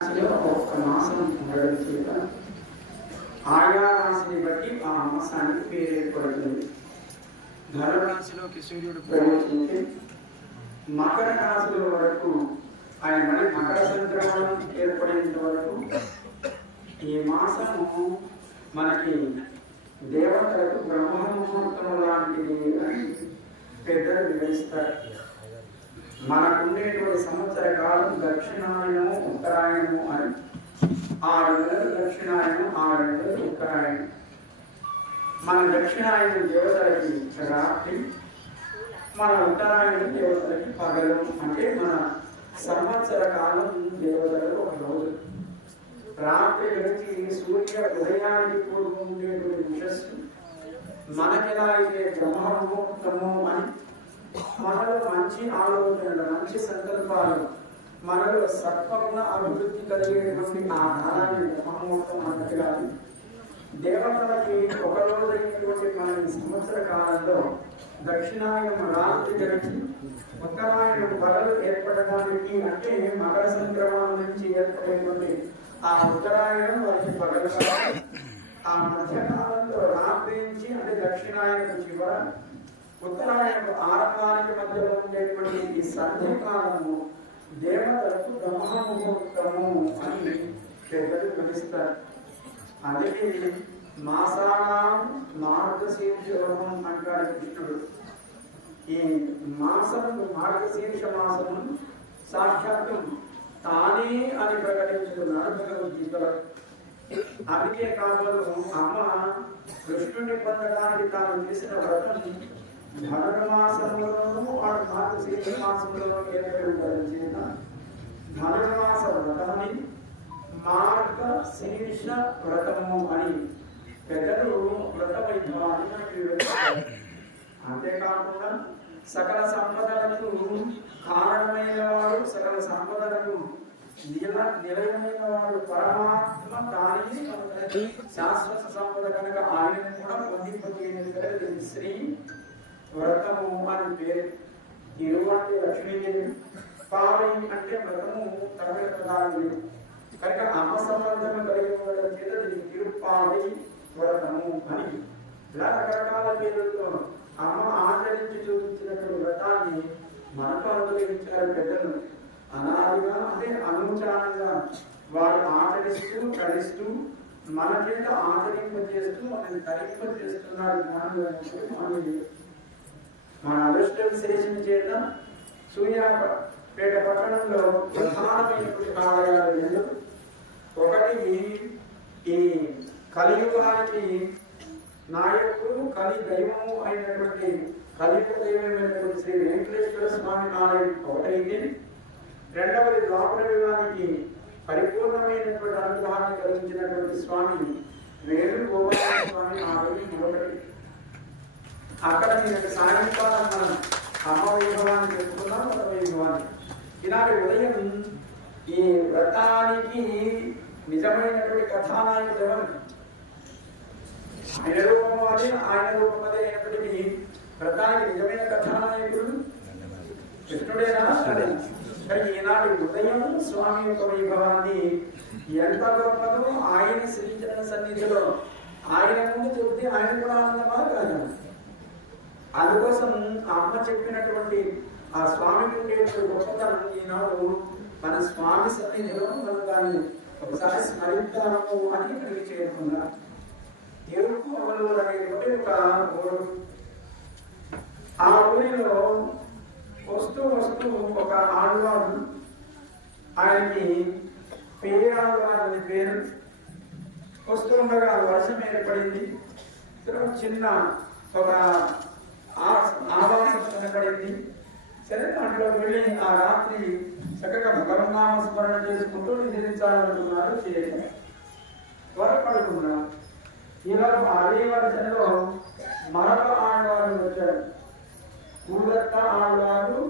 ఒక్క మాసం ఉండడం చేత ఆయా రాశిని బట్టి ఆ మాసానికి పేరు ఏర్పడుతుంది. ధనురాశిలోకి సూర్యుడు ప్రవేశించి మకర రాశుల వరకు ఆయన మళ్ళీ మకర సంక్రమణం ఏర్పడేంత వరకు ఈ మాసము మనకి దేవతలకు బ్రహ్మముహూర్తం లాంటిది అని పెద్దలు వివరిస్తారు. మనకుండేటువంటి సంవత్సర కాలం దక్షిణాయనము ఉత్తరాయణము అని 6 నెలలు దక్షిణాయనం 6 నెలలు ఉత్తరాయణం. మన దక్షిణాయనం దేవతలకి రాత్రి, మన ఉత్తరాయణం దేవతలకి పగలు. అంటే మన సంవత్సర కాలం దేవతలకు ఒక రోజు. రాత్రి నుంచి సూర్య ఉదయానికి పూర్వం ఉండేటువంటి యశస్సు మనకెలా అయితే బ్రహ్మముహూర్తము అని మనలో మంచి ఆలోచనలు, మంచి సంకల్పాలు, మనలో సత్వగుణ అభివృద్ధి కలిగేటువంటి ఆ కాలాన్ని బ్రహ్మముహూర్తం అన్నట్టుగా దేవతలకి ఒక రోజు అయినటువంటి మన ఈ సంవత్సర కాలంలో దక్షిణాయనం రాత్రి గడిచి ఉత్తరాయణం పగలు ఏర్పడడానికి, అంటే మకర సంక్రమణం నుంచి ఏర్పడేటువంటి ఆ ఉత్తరాయణం వారికి పగలు, ఆ మధ్యకాలంలో రాత్రి నుంచి అంటే దక్షిణాయనం చివర ఉత్తరాయణ ఆరంభానికి మధ్యలో ఉండేటువంటి ఈ సంధ్యకాలము దేవతలకు బ్రహ్మముహూర్తము అని పెద్దలు పిలుస్తారు. అందుకే మాసానాం మార్గశీర్షం అంటాడు కృష్ణుడు. ఈ మాసము మార్గశీర్ష మాసము సాక్షాత్తు తానే అని ప్రకటించుకున్నాడు భగవద్గీతలో. అందుకే కాబోలు అమ్మ కృష్ణుని పొందడానికి తాను చేసిన వ్రతం ధనుర్మాసంలోనూ వాడు మార్గశీర్ష మాసంలోనూ ఏర్పడి ధనుర్మాస వ్రతమని మార్గశీర్ష వ్రతము అని పెద్దలు వ్రత వైద్యాన్ని మనకి వివరిస్తారు. అంతేకాకుండా సకల సంపదలకు కారణమైన వాడు, సకల సంపదలకు నిలయమైన వాడు పరమాత్మ తానే శాశ్వత సంపద కనుక ఆయన కూడా పొంది శ్రీ వ్రతము అని పేరు. ఇరువంటి లక్ష్మీదేవి, పావై అంటే వ్రతము తమిళ ప్రధానం కనుక అమ్మ సంబంధం కలిగి ఉండడం చేత దీనికి తిరుప్పావై వ్రతము అని ఇలా రకరకాల పేరుతో అమ్మ ఆచరించి చూపించినటువంటి వ్రతాన్ని మనకు అనుగ్రహించారు పెద్దలు. అనాదిగా అంటే అనుచారంగా వారు ఆచరిస్తూ కడిస్తూ మన చేత ఆచరింపజేస్తూ మనల్ని తరింపజేస్తున్నారు. మన అదృష్ట విశేషం చేత సూర్యాపేట పట్టణంలో ప్రధానమైనటువంటి ఆలయాలు రెండు. ఒకటి ఈ కలియుగానికి నాయకుడు, కలి దైవము అయినటువంటి కలియుగ దైవమైనటువంటి శ్రీ వెంకటేశ్వర స్వామి ఆలయం ఒకటైతే, రెండవది ద్వాపర యుగానికి పరిపూర్ణమైనటువంటి అనుగ్రహాన్ని కలిగించినటువంటి స్వామి వేణుగోపాల స్వామి ఆలయం ఒకటి. అక్కడ నేను సాయంకాలం మనం అమ్మ వైభవాన్ని చెప్పుకున్నాం, వ్రత వైభవాన్ని. ఈనాటి ఉదయం ఈ వ్రతానికి నిజమైనటువంటి కథానాయకుడు ఎవరు? ఆయన రూపం అదే, ఆయన రూపం అదే అయినప్పటికీ వ్రతానికి నిజమైన కథానాయకుడు కృష్ణుడేనా? కానీ ఈనాటి ఉదయం స్వామి యొక్క వైభవాన్ని ఎంత గొప్పదో ఆయన శ్రీచరణ సన్నిధిలో ఆయన ముందు చెబితే ఆయన కూడా ఆనందమా కాదు. అందుకోసం అమ్మ చెప్పినటువంటి ఆ స్వామికి ఉండేటువంటి గొప్పతనం ఈనాడు మన స్వామి సన్నిధిలో మనం దాన్ని ఒకసారి స్మరిద్దాము అని ఇక్కడికి చేరుకున్నాం. ఎరుపు అవలూరు అనేటువంటి ఒక ఊరు. ఆ ఊరిలో వస్తూ వస్తూ ఒక ఆడవాడు, ఆయనకి పేరాడవారి పేరు, వస్తూ ఉండగా వర్షం ఏర్పడింది. చిన్న ఒక ఆవాసం కనపడింది. సరే దాంట్లో వెళ్ళి ఆ రాత్రి చక్కగా భగవన్నామ స్మరణ చేసుకుంటూ నిద్రించాలనుకున్నారు. చేయడం త్వరపడుకున్నారు. ఇలా అదే వర్షంలో మరొక ఆడవారు వచ్చాడు. కూడత్త ఆడవారు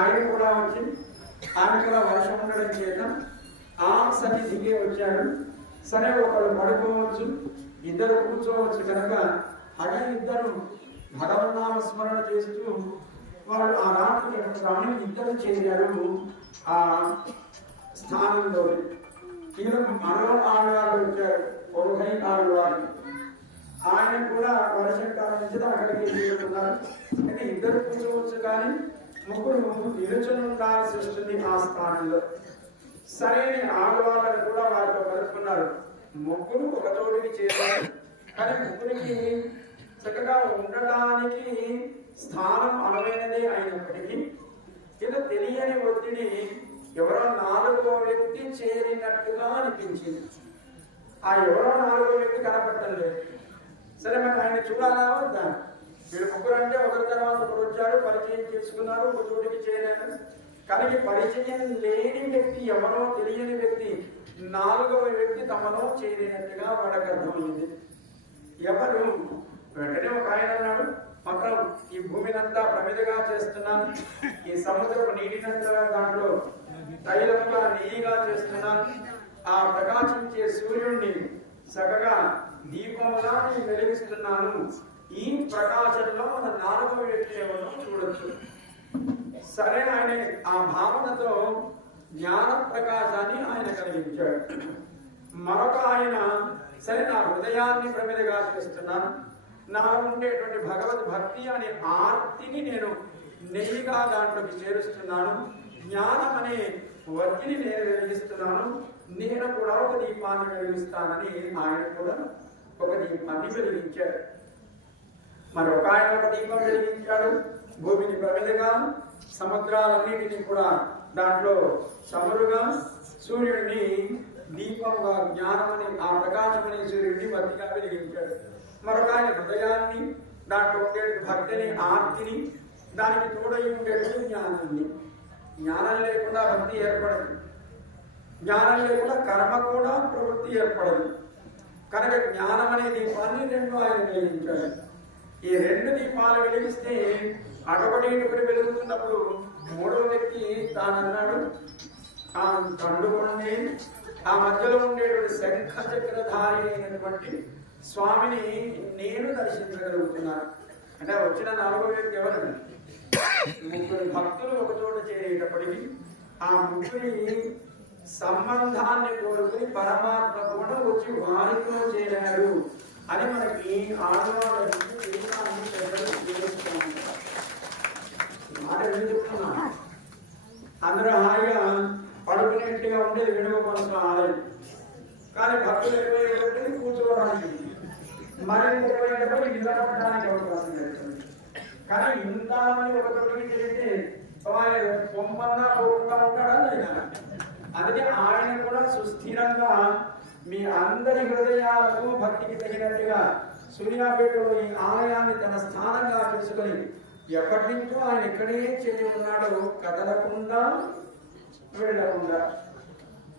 ఆయన కూడా వచ్చి ఆయన కూడా వర్షం ఉండడం చేత ఆ సన్నిధికి వచ్చాడు. సరే ఒకళ్ళు పడుకోవచ్చు, ఇద్దరు కూర్చోవచ్చు కనుక అదే ఇద్దరు భగవన్నామ స్మరణ చేస్తూ వాళ్ళు ఆ రాత్రి స్వామి ఇద్దరు చేశారు. ఆ స్థానంలో ఈయన మరో ఆడవాళ్ళు వచ్చారు, పొరుగై ఆడవాళ్ళు. ఆయన కూడా వర్షాకాలం నుంచి అక్కడికి చేరుకున్నారు. అంటే ఇద్దరు కూర్చోవచ్చు, కానీ ముగ్గురు నిలుచుని ఉండాల్సి వస్తుంది ఆ స్థానంలో. సరైన ఆడవాళ్ళని కూడా వారితో కలుపుకున్నారు. ముగ్గురు ఒక చోటికి చేరారు, కానీ ముగ్గురికి చక్కగా ఉండడానికి స్థానం అనువైనదే అయినప్పటికీ ఏదో తెలియని ఒత్తిడి ఎవరో నాలుగో వ్యక్తి చేరినట్టుగా అనిపించింది. ఆ ఎవరో నాలుగో వ్యక్తి కనపడటం లేదు. సరే, మరి ఆయన చూడాలా వద్దా? వీళ్ళు ముగ్గురు అంటే ఒకరి తర్వాత ఒకరు వచ్చారు, పరిచయం చేసుకున్నారు, ఒక చోటికి చేరారు. కానీ పరిచయం లేని వ్యక్తి, ఎవరో తెలియని వ్యక్తి, నాలుగవ వ్యక్తి తమలో చేరినట్టుగా వాళ్ళకి అర్థమైంది. ఎవరు? వెంటనే ఒక ఆయన అన్నాడు, మొత్తం ఈ భూమినంతా ప్రమిదగా చేస్తున్నాను, ఈ సముద్రపు నీటినంతా దాంట్లో తైలంగా నెయ్యిగా చేస్తున్నాను, ఆ ప్రకాశించే సూర్యుడిని చక్కగా దీపముగా నేను వెలిగిస్తున్నాను. ఈ ప్రకాశంలో మన నాలుగవ వ్యక్తి ఎవరో చూడొచ్చు. సరే, ఆయన ఆ భావనతో జ్ఞాన ప్రకాశాన్ని ఆయన కలిగించాడు. మరొక ఆయన, సరే నా హృదయాన్ని ప్రమిదగా చేస్తున్నాను, నా ఉండేటువంటి భగవద్ భక్తి అనే ఆర్తిని నేను నెయ్యిగా దాంట్లోకి చేరుస్తున్నాను, జ్ఞానం అనే వత్తిని నేను వెలిగిస్తున్నాను, నేను కూడా ఒక దీపాన్ని వెలిగిస్తానని ఆయన కూడా ఒక దీపాన్ని వెలిగించాడు. మరొక ఆయన ఒక దీపం వెలిగించాడు, భూమిని ప్రమిదగా, సముద్రాలన్నిటినీ కూడా దాంట్లో చమురుగా, సూర్యుడిని దీపముగా, జ్ఞానమని ఆ ప్రకాశమని సూర్యుడిని వత్తిగా వెలిగించాడు. మరొక ఆయన హృదయాన్ని, దాంట్లో ఉండే భక్తిని, ఆర్తిని, దానికి తోడై ఉండేటువంటి జ్ఞానాన్ని. జ్ఞానం లేకుండా భక్తి ఏర్పడదు, జ్ఞానం లేకుండా కర్మ కూడా ప్రవృత్తి ఏర్పడదు. కనుక జ్ఞానం అనే దీపాన్ని రెండు ఆయన వెలిగించాడు. ఈ రెండు దీపాలు వెలిగిస్తే అటొకటి ఇటుకటి వెలుగుతున్నప్పుడు మూడవ వ్యక్తి తానన్నాడు, ఆ తండ్రి ఆ మధ్యలో ఉండేటువంటి శంఖ చక్రధారి అయినటువంటి స్వామిని నేను దర్శించగలుగుతున్నాను. అంటే వచ్చిన నాలుగో వ్యక్తి ఎవరు? ముగ్గురు భక్తులు ఒక చోట చేరేటప్పటికి ఆ ముగ్గురి సంబంధాన్ని కోరుకుని పరమాత్మ కూడా వచ్చి వారితో చేరాడు అని మనకి ఆడవాళ్ళ మాట ఎందుకు చెప్తున్నా? అందరూ హాయిగా పడుకునేట్టుగా ఉండేది వేణుగోపాల ఆలయం. కానీ భక్తులు ఎక్కువ కూర్చోవడానికి, మరింత ఎక్కువైనప్పుడు నిలబడడానికి అవకాశం లేదు. కానీ ఇంతమంది ఒక చోటికి చేరితే పొమ్మన్నా పోకుండా ఉంటాడా లేదా? అందుకే ఆయన కూడా సుస్థిరంగా మీ అందరి హృదయాలకు భక్తికి తగినట్టుగా సూర్యాపేటలో ఈ ఆలయాన్ని తన స్థానంగా చేసుకొని ఎప్పటి నుంచో ఆయన ఎక్కడే చేరి ఉన్నాడో, కదలకుండా వెళ్ళకుండా.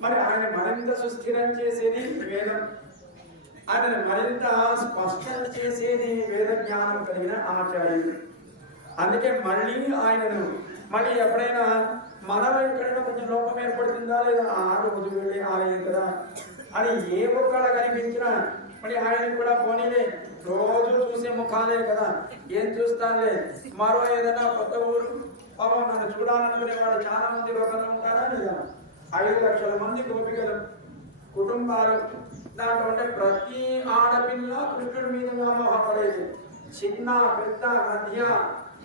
మరి ఆయన మరింత సుస్థిరం చేసేది వేదం, ఆయన మరింత స్పష్టం చేసేది వేద జ్ఞానం కలిగిన ఆచార్యుడు. అందుకే మళ్ళీ ఆయనను మళ్ళీ ఎప్పుడైనా మనలో ఎక్కడైనా కొంచెం లోపం ఏర్పడుతుందా లేదా, రోజు వెళ్ళి ఆలయం కదా అని ఏ ఒక్కడ కనిపించినా మళ్ళీ ఆయన కూడా పోనీలే, రోజు చూసే ముఖాలే కదా, ఏం చూస్తానులే, మరో ఏదైనా కొత్త ఊరు, పాపం నన్ను చూడాలనుకునే వాళ్ళు చాలా మంది లోకంలో ఉంటారా లేదా? 5 లక్షల మంది గోపికలు, కుటుంబాలు, దాంట్లో ఉంటే ప్రతి ఆడపిల్ల కృష్ణుడి మీద వ్యామోహపడేది. చిన్న పెద్ద మధ్య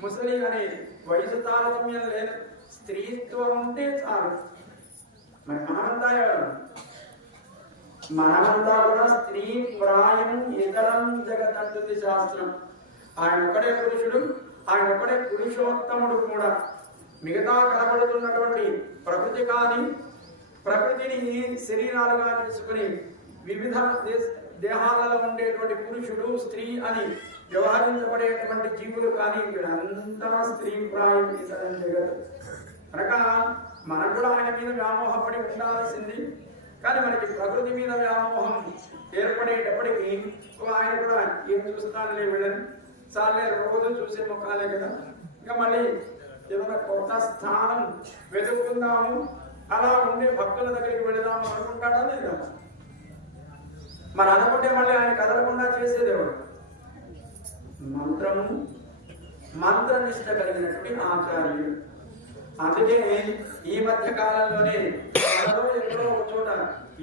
ముసలి అనే వయసు తారతమ్యం లేదు, స్త్రీత్వం ఉంటే చాలు. మరి మనమంతా కూడా స్త్రీ ప్రాయం ఇతరం జగతంటుంది శాస్త్రం. ఆయన ఒకడే పురుషుడు, ఆయన ఒకడే పురుషోత్తముడు కూడా. మిగతా కనబడుతున్నటువంటి ప్రకృతి కానీ, ప్రకృతిని శరీరాలుగా తీసుకుని వివిధ దేహాలలో ఉండేటువంటి పురుషుడు, స్త్రీ అని వ్యవహరించబడేటువంటి జీవులు కానీ వీళ్ళంతా స్త్రీ ప్రాయం ఇతరం జగత్. కనుక మనకు కూడా ఆయన మీద వ్యామోహపడి ఉండాల్సింది. కానీ మనకి ప్రకృతి మీద వ్యామోహం ఏర్పడేటప్పటికి ఆయన కూడా ఏం చూస్తానులే వీళ్ళని, చాలే రోజు చూసే ముఖాలే కదా, ఇంకా మళ్ళీ ఏదైనా కొత్త స్థానం వెతుక్కుందాము, అలా ఉండే భక్తుల దగ్గరికి వెళదాము అనుకుంటాడా లేదా? మరి అనుకుంటే మళ్ళీ ఆయన కదలకుండా చేసేదేవాడు. మంత్రము, మంత్రనిష్ట కలిగినటువంటి ఆచార్యుడు. అందుకే ఈ మధ్య కాలంలోనే మనలో ఎక్కడో ఒక చోట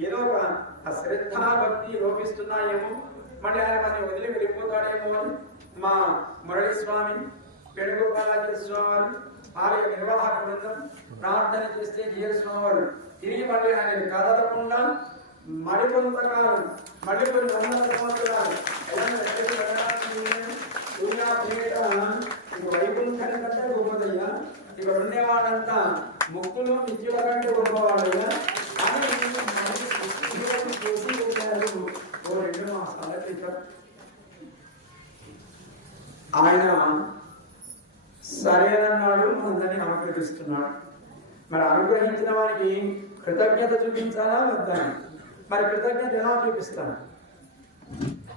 ఏదో ఒక శ్రద్ధ భక్తి లోపిస్తున్నాయేమో, మళ్ళీ ఆయన మన వదిలి వెళ్ళిపోతాడేమో అని మా మురళీ స్వామి, వేణుగోపాలాచార్య స్వామి ఆలయ నిర్వాహక బృందం ప్రార్థన చేస్తే జీఎస్వామి వారు తిరిగి మళ్ళీ ఆయన కదలకుండా మరికొంతకాలం మళ్ళీ కొన్ని వందల సంవత్సరాలు వైకుంఠాన్ని కంటే గొప్పదయ్యా, ఇక్కడ ఉండేవాడంతా ముక్కులు నిత్యుల కంటే గొప్పవాడయ్యా అని చేసి వెళ్ళారు. ఓ 2 మాసాల క్రితం ఆయన సరేనన్నాడు, మనందరినీ అనుగ్రహిస్తున్నాడు. మరి అనుగ్రహించిన వారికి కృతజ్ఞత చూపించాలా వద్దా? మరి కృతజ్ఞత ఎలా చూపిస్తాను?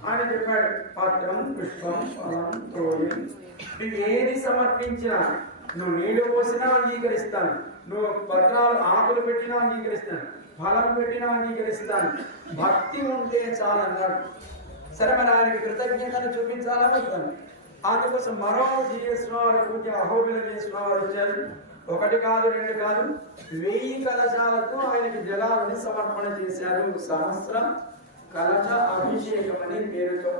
ఆయన చెప్పాడు, పాత్రం పుష్పం ఫలం తోయం, నువ్వు ఏది సమర్పించినా, నువ్వు నీళ్లు పోసినా అంగీకరిస్తాను, నువ్వు పత్రాలు ఆకులు పెట్టినా అంగీకరిస్తాను, ఫలం పెట్టినా అంగీకరిస్తాను, భక్తి ఉంటే చాలన్నాడు. సరే, మరి ఆయనకి కృతజ్ఞతను చూపించాలా వద్దాను? అందుకోసం మరో జీఎస్వామి పూజ అహోబిల జీఎస్వామి వచ్చారు. 1 కాదు 2 కాదు 1000 కలశాలతో ఆయనకి జలాలని సమర్పణ చేశారు. సహస్ర కలశ అభిషేకం అనే పేరుతో.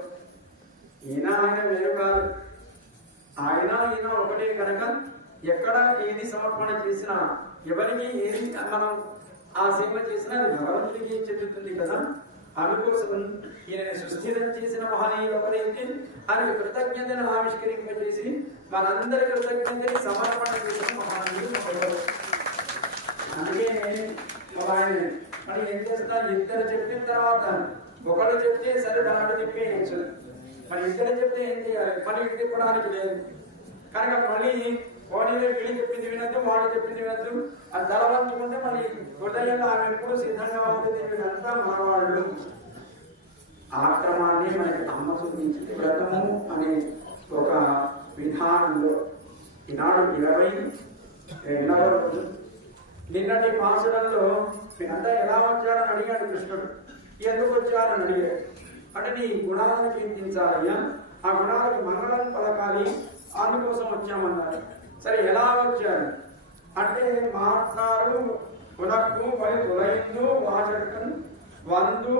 ఆయన వేరు కాదు, ఈయన ఒకటే కనుక ఎక్కడ ఏది సమర్పణ చేసినా, ఎవరికి ఏది మనం ఆ సేవ చేసినా అది భగవంతుడికి చెందుతుంది కదా. అందుకోసం ఈయన సృష్టితం చేసిన మహనీయులు ఒకరైతే ఆయన కృతజ్ఞతను ఆవిష్కరింపజేసి మనందరి కృతజ్ఞతని సమర్పణ చేసిన మహనీయులు ఒకరు. అందుకే ఆయన మనం ఏం చేస్తాం, ఇద్దరు చెప్పిన తర్వాత ఒకరు చెప్తే సరే దాంట్లో తిప్పేయచ్చు, మరి ఇద్దరు చెప్తే ఏం చేయాలి? మళ్ళీ తిప్పడానికి లేదు కనుక మళ్ళీ వాడిలో వీళ్ళు చెప్పింది వినద్దు, వాడు చెప్పింది వినద్దు. అది తలవంచుకుంటే మళ్ళీ హృదయంలో ఆమె ఎప్పుడు సిద్ధంగా ఉంటుంది. వీళ్ళంతా మనవాళ్ళు. ఆక్రమాన్ని మనకి అమ్మ చూపించింది. వ్రతము అనే ఒక విధానంలో ఈనాడు 22వ రోజు. నిన్నటి పాసరంలో మీరంతా ఎలా వచ్చారని అడిగాడు కృష్ణుడు. ఎందుకు వచ్చారని అడిగాడు. అంటే నీ గుణాలను కీర్తించాలయ్యా, ఆ గుణాలకు మంగళం పలకాలి, అందుకోసం వచ్చామన్నారు. సరే, ఎలా వచ్చారు అంటే మాట్లాడు ఉనక్కు వై ఉలైందు వాచకం వందు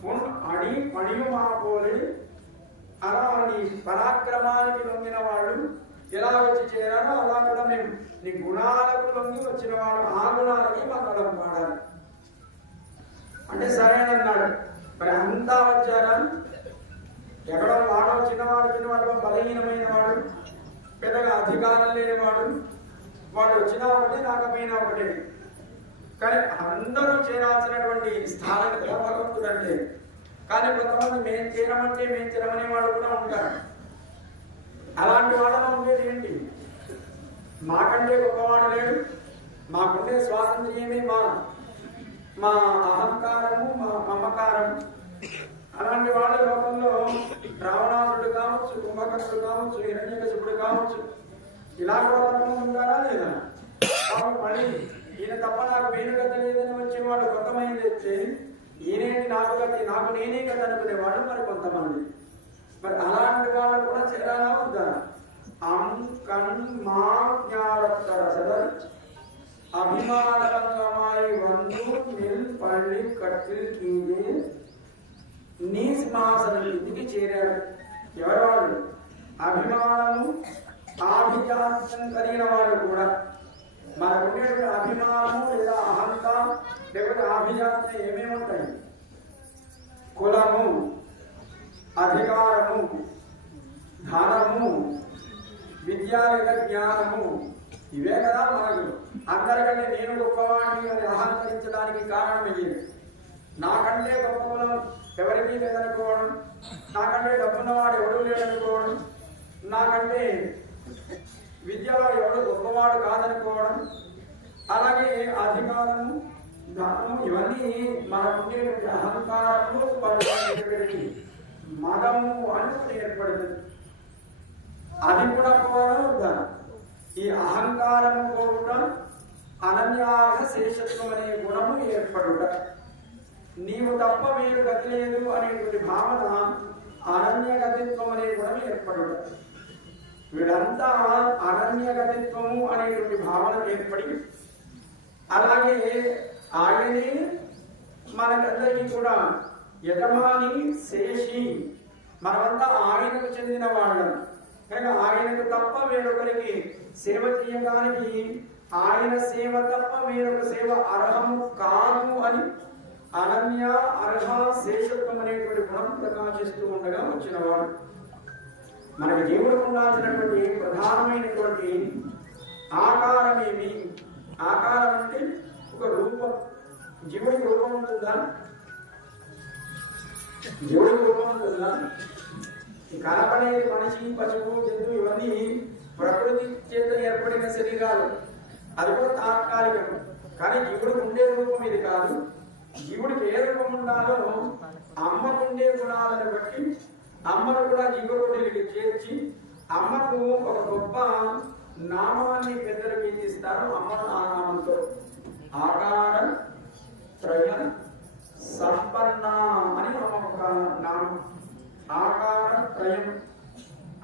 పున్ అడి పడియు మాపోలి. అలా నీ పరాక్రమానికి లొంగిన వాళ్ళు ఎలా వచ్చి చేరారో అలా కూడా మేము నీ గుణాలకు లొంగి వచ్చిన వాళ్ళు ఆ గుణాలకి మంగళం పాడాలి అంటే సరేనన్నాడు. మరి అంతా వచ్చారా? ఎక్కడో వాడో చిన్నవాడు బలహీనమైన వాడు, పెద్దగా అధికారం లేనివాడు, వాడు వచ్చినా ఒకటే రాకపోయినా ఒకటే, కానీ అందరూ చేరాల్సినటువంటి స్థానం భగవంతుడు అంటే. కానీ కొంతమంది మేము చేరమనే వాడు కూడా ఉంటారు. అలాంటి వాళ్ళలో ఉండేది ఏంటి? మాకంటే గొప్పవాడు లేడు, మాకుండే స్వాతంత్ర్యమే మా అహంకారము, మా మమకారం. అలాంటి వాళ్ళ లోకంలో రావణాసుడు కావచ్చు, కుంభకర్ణుడు కావచ్చు, హిరణ్యకశిపుడు కావచ్చు, ఇలా కూడా కొంతమంది ఉంటారా లేదా? మళ్ళీ ఈయన తప్ప నాకు వేణుగతి లేదని వచ్చేవాడు కొంతమంది తెస్తే, ఈయనేంటి నాకు గతి, నాకు నేనే గతి అనుకునేవాడు మరి కొంతమంది. మరి అలాంటి వాళ్ళు కూడా చేరాలా వద్దా? అభిమానరంగమాయి వందు నిల్ పళ్ళి కట్టిల్ కీజే నీ సింహాసనం ఇంటికి చేరాడు. ఎవరు వాళ్ళు? అభిమానము ఆభిజాతం కలిగిన వాళ్ళు కూడా. మనకుండే అభిమానము లేదా అహంత లేకపోతే ఆభిజాతం ఏమేమి ఉంటాయి? కులము, అధికారము, ధనము, విద్యా లేదా జ్ఞానము, ఇవే కదా మనకు. అందరికంటే నేను గొప్పవాడిని అని అహంకరించడానికి కారణమయ్యేది. నాకంటే గొప్ప కులం ఎవరికీ లేదనుకోవడం, నాకంటే డబ్బున్నవాడు ఎవడూ లేదనుకోవడం, నాకంటే విద్యలో ఎవడు గొప్పవాడు కాదనుకోవడం, అలాగే అధికారము, ధనము, ఇవన్నీ మనకుండే అహంకారము ఏర్పడింది. మదము అని ఏర్పడుతుంది. అది కూడా పోవడం. ఈ అహంకారము పోవుట, అనన్యాగ శేషత్వం అనే గుణము ఏర్పడుట, నీవు తప్ప మీరు గతి లేదు అనేటువంటి భావన, అనన్య గతిత్వం అనే గుణం ఏర్పడుట. వీళ్ళంతా అనన్యగతిత్వము అనేటువంటి భావన ఏర్పడి అలాగే ఆయనే మనకందరికీ కూడా యజమాని శేషి, మనమంతా ఆయనకు చెందిన వాళ్ళం కనుక ఆయనకు తప్ప వేరొకరికి సేవ చేయడానికి ఆయన సేవ తప్ప వేరొక సేవ అర్హము కాదు అని అనన్య అర్హ శేషత్వం అనేటువంటి గుణం ప్రకాశిస్తూ ఉండగా వచ్చినవాడు. మనకి జీవుడు ఉండాల్సినటువంటి ప్రధానమైనటువంటి ఆకారమేమి? ఆకారం అంటే ఒక రూపం. జీవుడికి రూపం ఉంటుందా? జీవుడికి రూపం ఉంటుందా? కనపడేది మనిషి, పశువు, జంతువు ఇవన్నీ ప్రకృతి చేత ఏర్పడిన శరీరాలు, అది కూడా తాత్కాలికం. కానీ జీవుడికి ఉండే రూపం ఇది కాదు. జీవుడికి ఏ రూపం ఉండాలో అమ్మకు ఉండే గుణాలను బట్టి అమ్మను కూడా జీవుడికి చేర్చి అమ్మకు ఒక గొప్ప నామాన్ని పెద్దలకి ఇస్తారు. అమ్మను ఆ నామంతో ఆకార త్రయ సంపన్న అని అమ్మ ఒక నామం. ఆకార త్రయం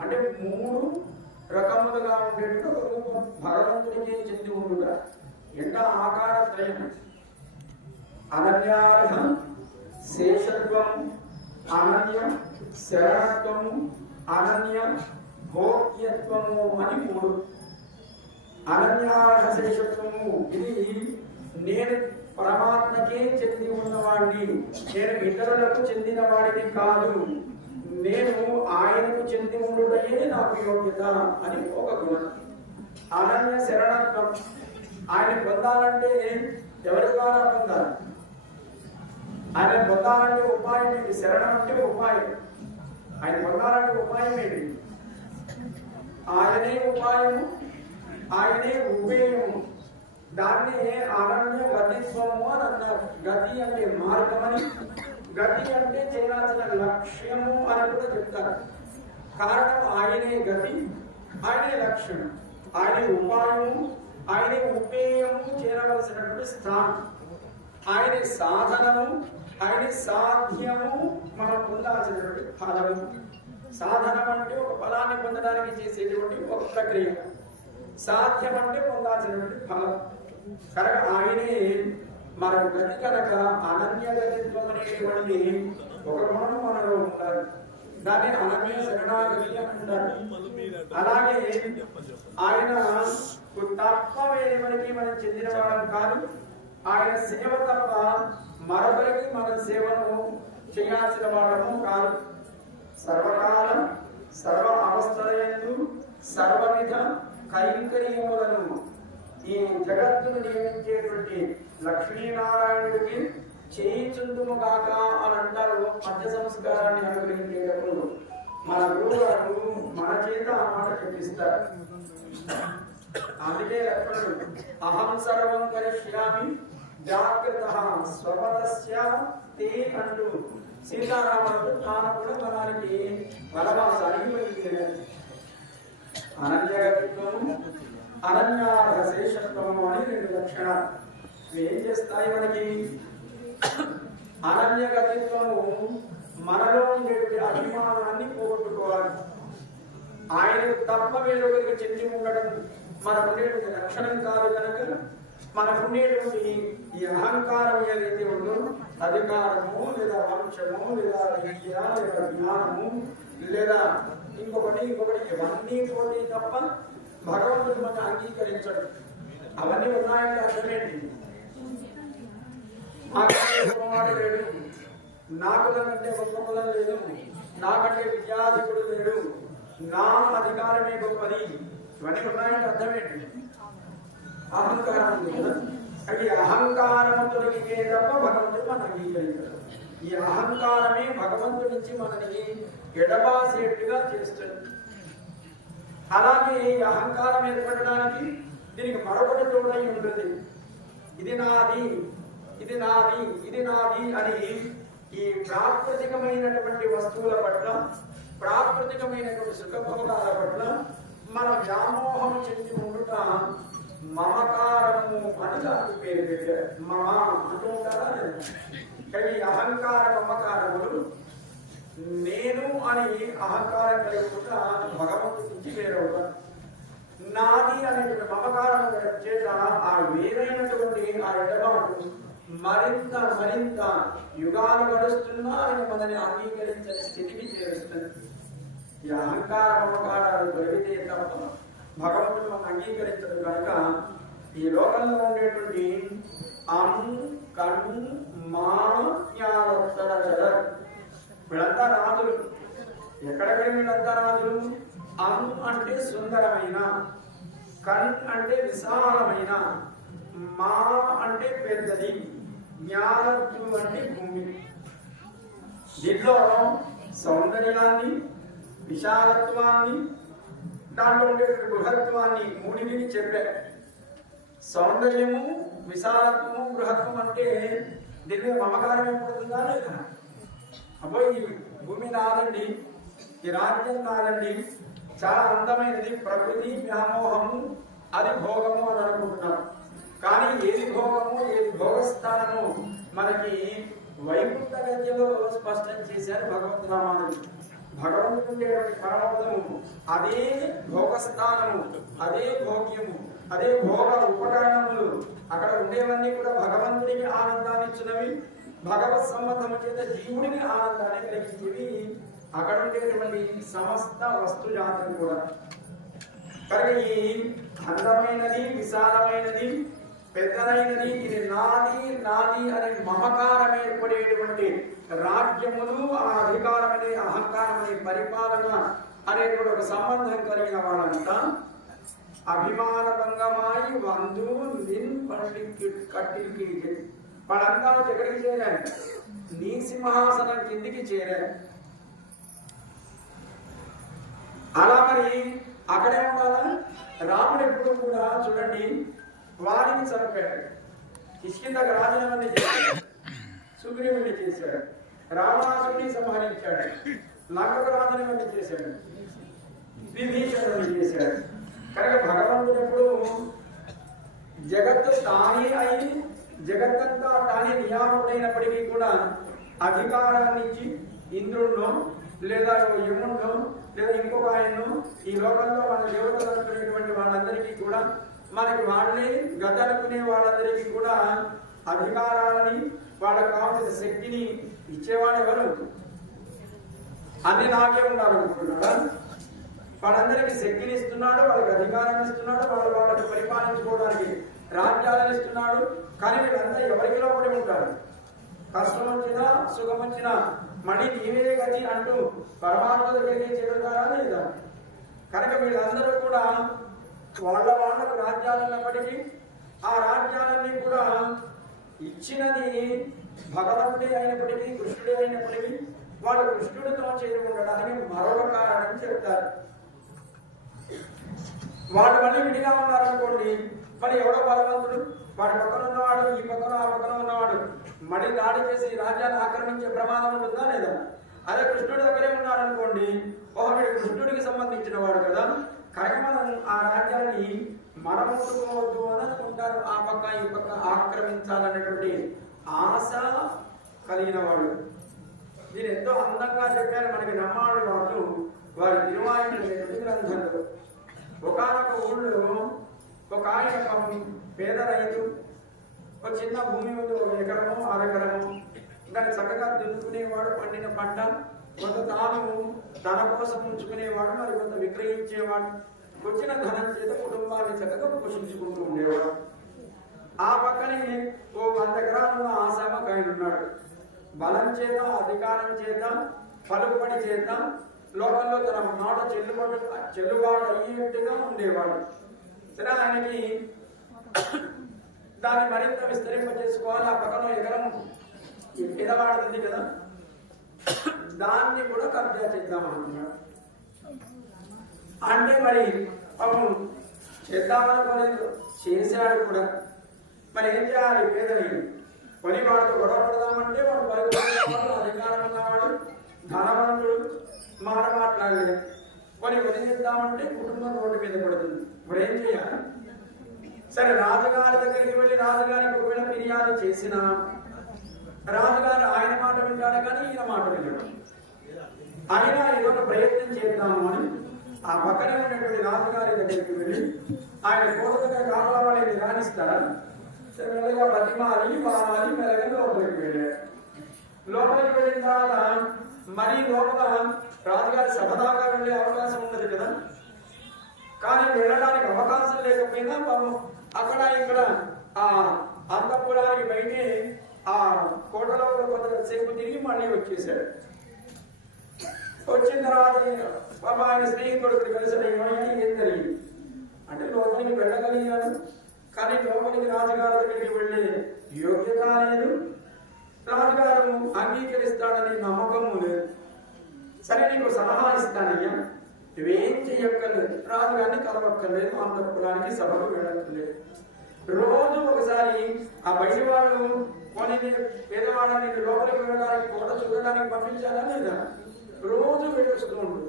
అంటే 3 రకములుగా ఉండేటువంటి ఒక రూపం భగవంతుడికి చెంది ఉండుగా. ఎంత ఆకార త్రయం? అనన్యార్హ శేషత్వం, అనన్య శరణత్వము, అనన్య భోగ్యత్వము అని 3. అనన్యార్హ శేషత్వము ఇది నేను పరమాత్మకే చెంది ఉన్నవాడిని, నేను ఇతరులకు చెందిన వాడిని కాదు, నేను ఆయనకు చెంది ఉండుటయే నాకు యోగ్యత అని ఒక గుణం. అనన్య శరణత్వం, ఆయన పొందాలంటే ఎవరి ద్వారా పొందాలి? ఆయన పొందాలంటే ఉపాయం ఏంటి? శరణం అంటే ఉపాయం. ఆయన పొందాలంటే ఉపాయం ఏంటి? ఆయనే ఉపాయము, ఆయనే ఉపేయము. దాన్ని అనన్య గతిత్వము అని అన్నారు. గతి అంటే మార్గమని, గతి అంటే చేయాల్సిన లక్ష్యము అని కూడా చెప్తారు. కారణం ఆయనే గతి, ఆయనే లక్ష్యం, ఆయనే ఉపాయము, ఆయనే ఉపేయము, చేరవలసినటువంటి స్థానం, ఆయనే సాధనము, ఆయనే సాధ్యము, మనం పొందాల్సినటువంటి ఫలము. సాధనం అంటే ఒక ఫలాన్ని పొందడానికి చేసేటువంటి ఒక ప్రక్రియ, సాధ్యం అంటే పొందాల్సినటువంటి ఫలం. కనుక ఆయనే మన గతి. కనుక అనన్య గతిత్వం అనేటువంటి ఒక గుణం మనలో ఉండాలి. దాన్ని అనన్య శరణాగతి అంటారు. అలాగే ఆయన తప్ప వేరెవరికి మనం చెందిన వాళ్ళం కాదు. ఆయన సేవ తప్ప మరొకరికి మన సేవను చేయాల్సిన వాళ్ళము కాదు. సర్వకాలం సర్వ అవస్థలయందు సర్వవిధ కైంకర్యములను ఈ జగత్తును నియమించేటువంటి లక్ష్మీనారాయణుడికి చేయించుందుము కాక అని అంటారు. మధ్య సంస్కారాన్ని అనుగ్రహించేటప్పుడు మన గురువు గారు మన చేత ఆ మాట చెప్పిస్తారు. అందుకే లక్ష్మణుడు అహం సర్వం కరిష్యామి జాగ్రత్త స్వపదస్య తే అంటూ సీతారాముడు తాను కూడా మనకి వనవాసానికి వెళ్ళిపోయారు. అనన్యగతిత్వము, అనన్యార్హ శేషత్వము అని 2 లక్షణాలు. ఏం చేస్తాయి మనకి? అనన్యగతిత్వము మనలో ఉండేటువంటి అభిమానాన్ని పోగొట్టుకోవాలి. ఆయనకు తప్ప వేరొకరికి చెంది ఉండడం మనకుండేటువంటి లక్షణం కాదు. కనుక మనకుండేటువంటి ఈ అహంకారం ఏదైతే ఉందో, అధికారము లేదా వంశము లేదా విద్య లేదా జ్ఞానము లేదా ఇంకొకటి ఇవన్నీ పోతే తప్ప భగవంతుడు మనం అంగీకరించడు. అవన్నీ ఉన్నాయంటే అర్థమేంటి? నాకంటే లేడు, నాకు కంటే గొప్ప కులం లేదు, నాకంటే విద్యాధికుడు లేడు, నా అధికారమే గొప్పది, ఇవన్నీ ఉన్నాయంటే అర్థమేంటి? అహంకారం ఉంది కదా. అది అహంకారము తొలగితే తప్ప భగవంతుడు మనం అంగీకరించడు. ఈ అహంకారమే భగవంతుడి నుంచి మనని ఎడబాసేట్టుగా చేస్తుంది. అలాగే ఈ అహంకారం ఏర్పడడానికి దీనికి మరొకటి తోడై ఉంటుంది. ఇది నాది, ఇది నాది, ఇది నాది అని ఈ ప్రాకృతికమైనటువంటి వస్తువుల పట్ల, ప్రాకృతికమైనటువంటి సుఖభోగాల పట్ల మన వ్యామోహం చెంది ఉండుట మమకారము అని దానికి పేరు పెట్టారు. మమ అంటూ ఉంటారా? కానీ అహంకార మమకారములు నేను అని అహంకారం కలిగిపోతా భగవంతుడి నుంచి వేరవుతాను. నాది అనేటువంటి మమకారం చేత ఆ వేరైనటువంటి ఆ ఎడబాటు మరింత మరింత యుగాలు గడుస్తున్నా ఆయన మనల్ని అంగీకరించని స్థితికి చేరుస్తుంది. ఈ అహంకార మమకారాలు దొరికితే తప్ప భగవంతుడు మనం అంగీకరించదు కనుక ఈ లోకంలో ఉండేటువంటి వీళ్ళంతా రాజులు. ఎక్కడికి వీళ్ళంతా రాజులు? అంటే సుందరమైన, కన్ అంటే విశాలమైన, మా అంటే పెద్దది, జ్ఞానత్వం అంటే భూమి. దీంట్లో సౌందర్యాన్ని, విశాలత్వాన్ని, దాంట్లో ఉండే బృహత్వాన్ని మూడిని చెప్పారు. సౌందర్యము, విశాలత్వము, బృహత్వం అంటే దీని మీద మమకారం ఏర్పడుతుందా లేదా? అబ్బో ఈ భూమి నాదండి, ఈ రాజ్యం నాదండి, చాలా అందమైనది, ప్రకృతి వ్యామోహము, అది భోగము అని అనుకుంటున్నాం. కానీ ఏది భోగము, ఏది భోగస్థానము మనకి వైకుంఠ గద్యలో స్పష్టం చేశారు భగవద్రామానుడు. భగవంతుడు ఉండేటువంటి పరమపదము అదే భోగస్థానము, అదే భోగ్యము, అదే భోగ ఉపకరణములు. అక్కడ ఉండేవన్నీ కూడా భగవంతుడికి ఆనందాన్ని ఇచ్చినవి, భగవత్ సంబంధము చేత జీవుడికి ఆనందాన్ని కలిగించేవి అక్కడ ఉండేటువంటి సమస్త వస్తు జాతులు కూడా. కనుక ఈ అందమైనది, విశాలమైనది, పెద్దదైనది, ఇది నాది నాది అనే మమకారం ఏర్పడేటువంటి రాజ్యములు, ఆ అధికారం అనే అహంకారం అనే పరిపాలన అనేటువంటి ఒక సంబంధం కలిగిన వాళ్ళంతా అభిమాన భంగమాయి వందు నిన్ పండికి కట్టికి వాళ్ళంతా ఎక్కడికి చేరారు? నీ సింహాసనం కిందికి చేరారు. అలా మరి అక్కడే ఉండాలా? రాముడు ఎప్పుడు కూడా చూడండి వారిని చంపాడు, కిష్కిందకు రాజీనామా చేశాడు, సుగ్రీవుడిని చేశాడు, రావణాసుడిని సంహరించాడు, లంకకు రాజీనామా చేశాడు, విభీషణుడిని చేశాడు. కనుక భగవంతుడు ఎప్పుడు జగత్తు తానే అయి జగత్తంతా తానే నియామకుడైనప్పటికీ కూడా అధికారాన్ని ఇచ్చి ఇంద్రుడినో లేదా యముడినో లేదా ఇంకొక ఆయన్ను ఈ లోకంలో మన దేవతలు అనుకునేటువంటి వాళ్ళందరికీ కూడా మనకి వాళ్ళే గత అనుకునే వాళ్ళందరికీ కూడా అధికారాలని వాళ్ళకు కావాల్సిన శక్తిని ఇచ్చేవాడు ఎవరు? అన్ని నాకే ఉండాలనుకుంటున్నాడా? వాళ్ళందరికీ శక్తిని ఇస్తున్నాడు, వాళ్ళకి అధికారం ఇస్తున్నాడు, వాళ్ళకి పరిపాలించుకోవడానికి రాజ్యాలను ఇస్తున్నాడు. కానీ వీళ్ళంతా ఎవరికి లోపడి ఉంటారు? కష్టం వచ్చినా సుఖం వచ్చినా మణి నీవే గతి అంటూ పరమాత్మ దగ్గరికి చేరుతారా లేదా? కనుక వీళ్ళందరూ కూడా వాళ్ళకు రాజ్యాలు ఉన్నప్పటికీ ఆ రాజ్యాలన్నీ కూడా ఇచ్చినది భగవంతుడే అయినప్పటికీ, కృష్ణుడే అయినప్పటికీ వాళ్ళు కృష్ణుడితో చేరి ఉండడానికి మరొక కారణం చెప్తారు. వాళ్ళు మళ్ళీ విడిగా ఉన్నారనుకోండి, మరి ఎవడో బలవంతుడు వాడి పక్కన ఉన్నవాడు, ఈ పక్కన ఆ పక్కన ఉన్నవాడు మళ్ళీ దాడి చేసి రాజ్యాన్ని ఆక్రమించే ప్రమాదం ఉంటుందా లేదా? అదే కృష్ణుడి దగ్గరే ఉన్నారనుకోండి, వీడు కృష్ణుడికి సంబంధించిన వాడు కదా, కనుక మనం ఆ రాజ్యాన్ని మనముట్టుకోవద్దు అని అనుకుంటారు. ఆ పక్క ఈ పక్క ఆక్రమించాలనేటువంటి ఆశ కలిగిన వాడు. దీని ఎంతో అందంగా చెప్పారు మనకి నమ్మాడు వాళ్ళు వారి తిరువాయినటువంటి గ్రంథంలో. ఒకనొక ఊళ్ళో ఒక ఆయన పేద రైతు, ఒక చిన్న భూమి ఉంది, 1 ఎకరము 6 ఎకరము. దాన్ని చక్కగా దున్నుకునేవాడు, పండిన పంట కొంత తాను తన కోసం ఉంచుకునేవాడు, మరి కొంత విక్రయించేవాడు. వచ్చిన ధనం చేత కుటుంబాన్ని చక్కగా పోషించుకుంటూ ఉండేవాడు. ఆ పక్కనే 100 ఎకరాల ఆసామకాయలు ఉన్నాడు. బలం చేత, అధికారం చేత, పలుకుబడి చేత లోకంలో తన మాట చెల్లుబాటు అయ్యేట్టుగా ఉండేవాడు. సరే, ఆయనకి దాన్ని మరింత విస్తరింపజేసుకోవాలి. ఆ పక్కన ఎకరం పిడవాడుతుంది కదా, దాన్ని కూడా కబ్జా చేద్దామనుకున్నాడు. అంటే మరి అవును చేద్దామనుకోలేదు, చేశాడు కూడా. మరి ఏం చేయాలి? పేదని పని వాడితో గొడవ పడదామంటే వాడు పలుకుబడినవాడు, అధికారం ఉన్నవాడు, ధనవంతుడు, మాట్లాడలేదు. కొన్ని వదిలేద్దామంటే కుటుంబం రోడ్డు మీద పడుతుంది. ఇప్పుడు ఏం చేయాలి? సరే, రాజుగారి దగ్గరికి వెళ్ళి రాజుగారికి ఒకవేళ ఫిర్యాదు చేసిన రాజుగారు ఆయన మాట వింటాడు కానీ ఈయన మాట వినడు. అయినా ఏదో ప్రయత్నం చేద్దాము అని ఆ పక్కనే ఉన్నటువంటి రాజుగారి దగ్గరికి వెళ్ళి ఆయన కోట దగ్గర కాపలా వాళ్ళని రాణిస్తారా మెల్లగా బతిమాలి బామాలి మెల్లగా లోపలికి వెళ్ళారు. లోపలికి వెళ్ళిన తర్వాత మరీ లోపల రాజుగారి సభ దాకా వెళ్ళే అవకాశం ఉన్నది కదా, కానీ వెళ్ళడానికి అవకాశం లేకపోయినా అక్కడ ఇక్కడ ఆ అంతఃపురానికి బయటే ఆ కోటలో కొంతసేపు తిరిగి మళ్ళీ వచ్చేసాడు. వచ్చిన తర్వాత ఆయన స్నేహితుడు కలిసి ఏం జరిగింది అంటే లోపలికి వెళ్ళగలిగాడు, కానీ లోపలికి రాజుగారి దగ్గరికి వెళ్ళే యోగ్యత లేదు, రాజుగారు అంగీకరిస్తాడని నమ్మకము లేదు. సరే నీకు సలహా ఇస్తానయ్యా, నువ్వేం చెయ్యక్కర్లేదు, రాజుగారిని కలవక్కర్లేదు, అంతఃపురానికి సభకు వెళ్ళక్కర్లేదు. రోజు ఒకసారి ఆ బయటి వాళ్ళు కొన్ని పేదవాళ్ళని లోపలికి వెళ్ళడానికి కోట చూడడానికి పంపించాలా లేదా, రోజు వెళ్ళొస్తూ ఉండు,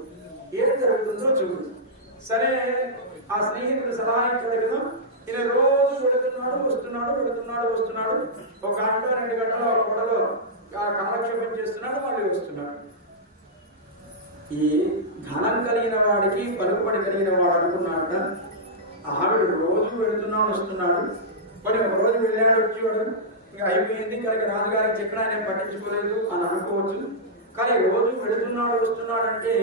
ఏం జరుగుతుందో చూడు. సరే ఆ స్నేహితుడు సలహా ఇచ్చాడు కదా, ఈయన రోజు వెళుతున్నాడు వస్తున్నాడు, ఒక గంట 2 గంటలు ఆ కోటలో కాలక్షేపం చేస్తున్నాడు, మళ్ళీ వస్తున్నాడు. ఈ ధనం కలిగిన వాడికి పలుకుబడి కలిగిన వాడు అనుకున్నాడు, ఆవిడ రోజు వెళుతున్నాడు వస్తున్నాడు, మరి ఒక రోజు వెళ్ళాడు వచ్చేవాడు, ఇంకా అయిపోయింది కనుక రాజుగారికి చెప్పినా ఆయన పట్టించుకోలేదు అని అనుకోవచ్చు. కానీ రోజు వెళుతున్నాడు వస్తున్నాడు అంటే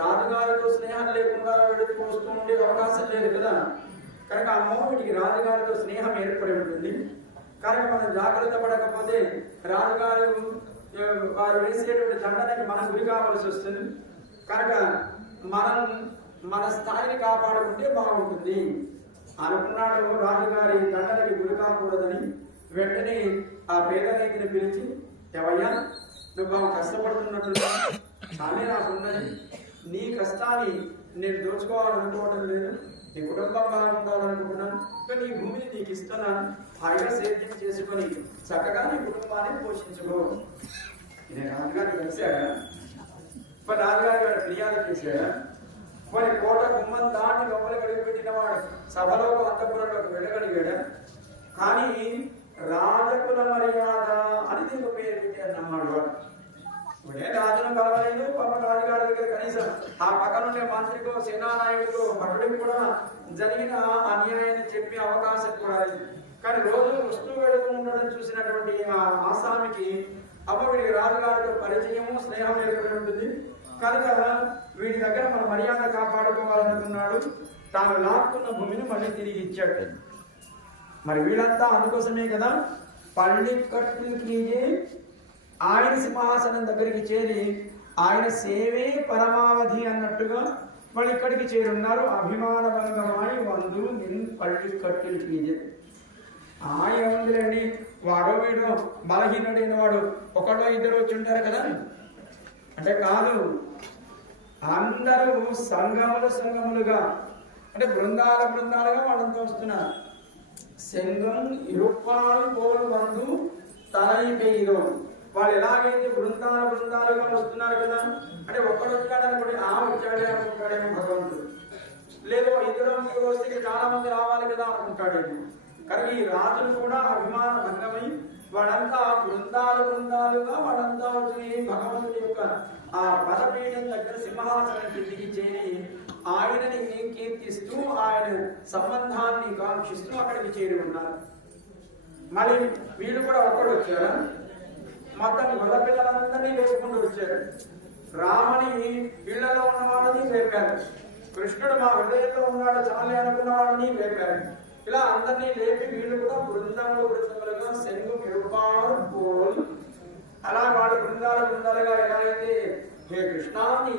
రాజుగారితో స్నేహం లేకుండా వెళుతూ వస్తూ ఉండే అవకాశం లేదు కదా, కనుక అమ్మో వీటికి రాజుగారితో స్నేహం ఏర్పడి ఉంటుంది. కనుక మనం జాగ్రత్త పడకపోతే రాజుగారు వారు వేసేటువంటి దండనకి మనం గురి కావాల్సి వస్తుంది. కనుక మనం మన స్థాయిని కాపాడుకుంటే బాగుంటుంది అనుకున్నాడు. రాజుగారి దండనకి గురి కాకూడదని వెంటనే ఆ పేద రైతుని పిలిచి, ఎవయ్యా నువ్వు బాగా కష్టపడుతున్నట్లుగా కానీ నాకున్నది, నీ కష్టాన్ని నేను దోచుకోవాలనుకోవడం లేదు, నీ కుటుంబం బాగుండాలనుకుంటున్నాను, నీ భూమిని నీకు ఇస్తున్నాను, హాయిగా సేద్యం చేసుకొని చక్కగా నీ కుటుంబాన్ని పోషించుకో. నేను రాజుగారిని కలిశాడా, మరి రాజుగారి వాడు ఫిర్యాదు చేశాడా, మరి కోట గుమ్మం దాటి లోపలికి అడుగు పెట్టిన వాడు సభలో అంతఃపురంలోకి వెళ్ళగలిగాడా, కానీ రాజకుల మర్యాద అని దీనికి పేరు పెట్టారు అన్నాడు వాడు. ఇప్పుడే రాజును కలవలేదు, పాప రాజుగారి దగ్గర కనీసం ఆ పక్కనుండే మంత్రికో సేనానాయకుడికో భటుడికి కూడా జరిగిన అన్యాయాన్ని చెప్పే అవకాశం కూడా లేదు. కానీ రోజు వస్తూ వెళుతూ ఉండడం చూసినటువంటి ఆ ఆసామికి అమ్మ వీడికి రాజుగారితో పరిచయము స్నేహం ఏర్పడి ఉంటుంది కనుక వీడి దగ్గర మన మర్యాద కాపాడుకోవాలనుకున్నాడు. తాను లాక్కున్న భూమిని మళ్ళీ తిరిగి ఇచ్చాడు. మరి వీళ్ళంతా అందుకోసమే కదా పళ్ళికట్టుకి ఆయన సింహాసనం దగ్గరికి చేరి ఆయన సేవే పరమావధి అన్నట్టుగా వాళ్ళు ఇక్కడికి చేరున్నారు. అభిమాన భంగమాయి వందు నిన్ పళ్ళికట్టుకి ఆయన ఉందిలేండి, వాడో వీడో బలహీనుడైన వాడు ఒకడో ఇద్దరు వచ్చి ఉంటారు కదా అంటే కాదు, అందరూ సంఘములుగా అంటే బృందాలుగా వాళ్ళంతా వస్తున్నారు. సంఘం ఇరుపాలు పోలు వందు తలై పెయ్యో, వాళ్ళు ఎలాగైతే బృందాలుగా వస్తున్నారు కదా అంటే ఒక్కడు వచ్చాడు అనుకోండి, వచ్చాడే అనుకుంటాడేమో భగవంతుడు, లేదో ఇద్దరు వస్తే చాలా మంది రావాలి కదా అనుకుంటాడేమో. కానీ ఈ రాజులు కూడా అభిమాన భంగమై వాళ్ళంతా బృందాలుగా వాళ్ళంతా వచ్చి భగవంతుడి యొక్క ఆ పదపీఠం దగ్గర సింహాసనం కిందికి చేరి ఆయనని కీర్తిస్తూ ఆయన సంబంధాన్ని కాంక్షిస్తూ అక్కడికి చేరి ఉన్నారు. మరి వీళ్ళు కూడా ఒక్కడు వచ్చారా, మొత్తం గొల్ల పిల్లలందరినీ వేసుకుంటూ వచ్చారు. రాముని ఇళ్లలో ఉన్న వాళ్ళని వేపారు, కృష్ణుడు మా హృదయంలో ఉన్నాడు చాలే అనుకున్న వాళ్ళని వేపారు. ఇలా అందరినీ లేపి వీళ్ళు కూడా బృందాలుగా శంగు విరుపారు పోల్ అలా వాళ్ళు బృందాలుగా ఎలా అయితే హే కృష్ణాన్ని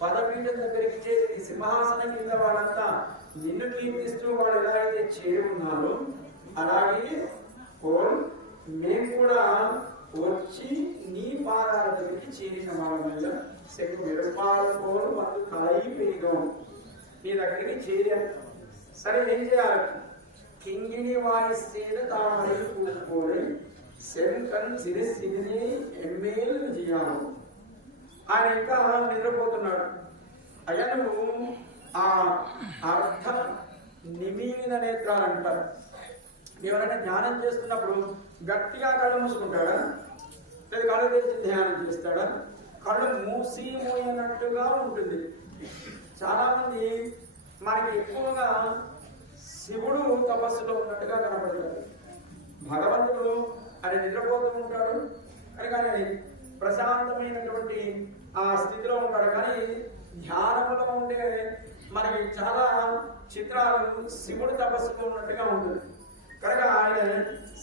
పదపీఠం దగ్గరికి చేసి సింహాసనం కింద వాళ్ళంతా నిన్ను కీర్తిస్తూ వాళ్ళు ఎలా అయితే చేరి ఉన్నారో అలాగే పోల్ మేము కూడా వచ్చి నీ పాదాల దగ్గరికి చేరిన వాళ్ళ మీద శంగు విరుపారు పోల్ వాళ్ళు కలయి పెరిగాం నీ దగ్గరికి చేరారు. సరే ఏం చేయాలి, కింగిని వాయిస్తేన తామరై పూసుకోడి శంకన్ సిరిసిరిని ఎమ్మేలు విజయాలు. ఆయన ఇంకా నిద్రపోతున్నాడు. అయ్యా నువ్వు ఆ అర్థ నిమీలిన నేత్రాలు అంటారు. ఎవరైనా ధ్యానం చేస్తున్నప్పుడు గట్టిగా కళ్ళు మూసుకుంటాడా లేదా కళ్ళు తెరిచి ధ్యానం చేస్తాడా? కళ్ళు మూసి మూయనట్టుగా ఉంటుంది. చాలా మంది మనకి ఎక్కువగా శివుడు తపస్సులో ఉన్నట్టుగా కనపడతాడు. భగవంతుడు ఆయన నిద్రపోతూ ఉంటాడు కానీ ప్రశాంతమైనటువంటి ఆ స్థితిలో ఉంటాడు. కానీ ధ్యానంలో ఉండే మనకి చాలా చిత్రాలు శివుడు తపస్సులో ఉన్నట్టుగా ఉంటుంది. కనుక ఆయన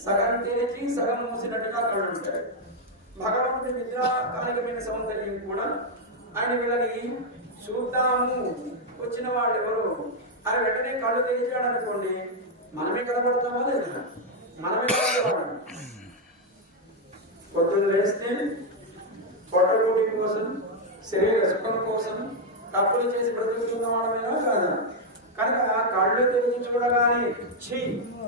సగం తెరిచి సగం మూసినట్టుగా కళ్ళు ఉంటాడు. భగవంతుడి నిద్రాకాలికమైన సౌందర్యం కూడా ఆయన వీళ్ళని చూద్దాము వచ్చిన వాళ్ళు ఎవరు ఆయన వెంటనే కళ్ళు తెరిచాడు అనుకోండి, మనమే కనబడతామా లేదా? మనమే కనబడతాం. పొద్దున్న లేస్తే పొట్టగూటి కోసం శరీర సుఖం కోసం తప్పులు చేసి బ్రతుకుతున్న వాళ్ళమైనా కాదా? కనుక కళ్ళు తెరిచి చూడగానే ఛీ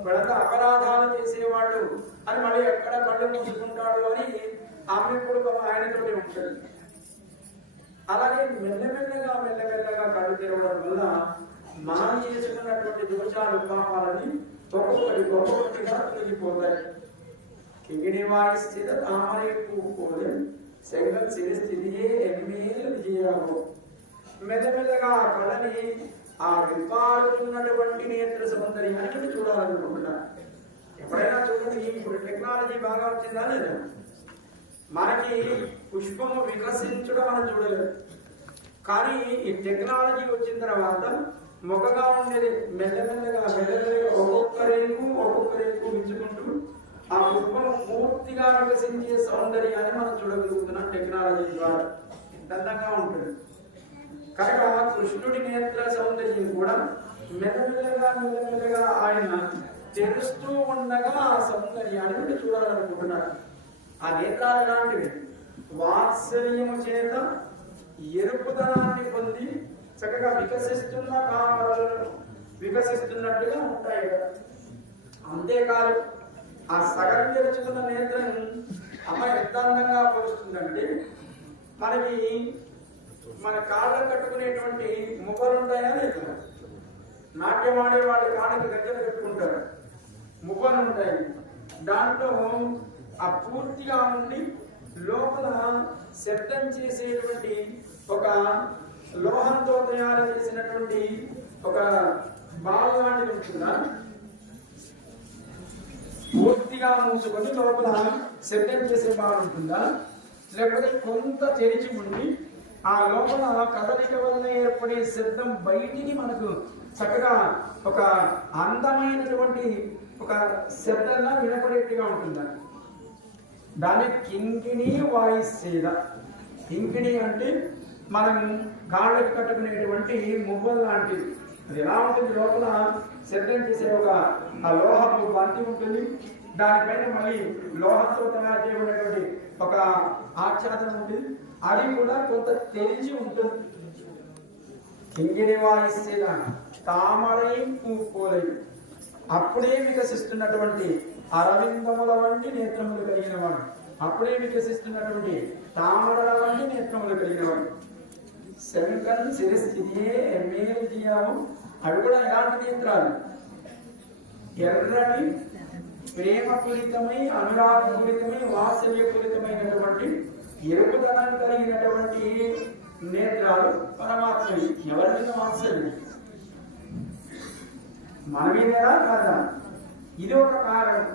వీళ్ళంతా అపరాధాలు చేసేవాళ్ళు అని మళ్ళీ ఎక్కడ కళ్ళు మూసుకుంటాడు అని ఆమె కూడా ఆయనతోటి ఉంటుంది. అలాగే మెల్లమెల్లగా కళ్ళు తెరవడం వల్ల మనం చేసుకున్నటువంటి దోషాలు పాపాలని ఒక్కొక్కటిగా తొలగిపోతాయి. కింగిని వారి స్థిత తామరే పూకోలే సెగల్ సిరిస్థితియే ఎనిమేలు విజయాలు. మెల్లమెల్లగా కళని ఆ విప్పారుతున్నటువంటి నేత్ర సౌందర్యాన్ని చూడాలనుకుంటున్నా. ఎప్పుడైనా చూడండి, ఇప్పుడు టెక్నాలజీ బాగా వచ్చిందా లేదా? మనకి పుష్పము వికసించడం మనం చూడలేదు, కానీ ఈ టెక్నాలజీ వచ్చిన తర్వాత మొక్కగా ఉండేది మెల్లమెల్లగా ఒక్కొక్క రేకు విచ్చుకుంటూ ఆ పుష్పము పూర్తిగా వికసించే సౌందర్యాన్ని మనం చూడగలుగుతున్నాం టెక్నాలజీ ద్వారా. ఎంత అందంగా ఉంటుంది. కనుక కృష్ణుడి నేత్ర సౌందర్యం కూడా మెల్లమెల్లగా ఆయన తెలుస్తూ ఉండగా ఆ సౌందర్యాన్ని చూడాలనుకుంటున్నాడు. ఆ నేత్రాలు లాంటివి వాత్సల్యము చేత ఎరుపుదనాన్ని పొంది చక్కగా వికసిస్తున్న కామరలను వికసిస్తున్నట్టుగా ఉంటాయి కదా. అంతేకాదు ఆ సగం తెరుచుకున్న నేత్రం అమ్మ ఎంత అందంగా పోస్తుందంటే, మనకి మన కాళ్ళ కట్టుకునేటువంటి ముఖలు ఉంటాయా లేదా? నాట్యం ఆడే వాళ్ళ కాళ్ళకి గజ్జలు కట్టుకుంటారు, ముఖలు ఉంటాయి. దాంట్లో ఆ పూర్తిగా ఉండి లోపల శబ్దం చేసేటువంటి ఒక లోహంతో తయారు చేసినటువంటి ఒక బాల్ లాంటిది ఉంటుందా? పూర్తిగా మూసుకొని లోపల శబ్దం చేసే బాల్ ఉంటుందా? లేకపోతే కొంత తెరిచి ఉండి ఆ లోపల కదలిక వలన ఏర్పడే శబ్దం బయటికి మనకు చక్కగా ఒక అందమైనటువంటి ఒక శబ్దంగా వినపడేట్టుగా ఉంటుందా? దాన్ని కింకిణి వాయిస్సేద. కింకిణి అంటే మనం కాళ్ళకి కట్టుకునేటువంటి మువ్వలు లాంటిది. అది ఎలా ఉంటుంది? లోపల శబ్దం చేసే ఒక ఆ లోహపు బంతి ఉంటుంది, దానిపైన మళ్ళీ లోహంతో తయారు చేయబడినటువంటి ఒక ఆచ్ఛాదనం ఉంటుంది. అది కూడా కొంత తెరిచి ఉంటుంది. కింగిని వాయిస్సేద తామరై పూకోలై. అప్పుడే వికసిస్తున్నటువంటి అరవిందముల వంటి నేత్రములు కలిగిన వాడు, అప్పుడే వికసిస్తున్నటువంటి తామరల వంటి నేత్రములు కలిగిన వాడు. శంకర్ శిరస్థితియే మేలు తీయము. అవి కూడా ఎలాంటి నేత్రాలు? ఎర్రటి ప్రేమపూరితమై అనురాగపూరితమై వాత్సల్యపూరితమైనటువంటి ఎరుపుదనం కలిగినటువంటి నేత్రాలు పరమాత్మవి. ఎవరి మీద వాత్సల్యం? మన మీదేనా కాదా? ఇది ఒక కారణం.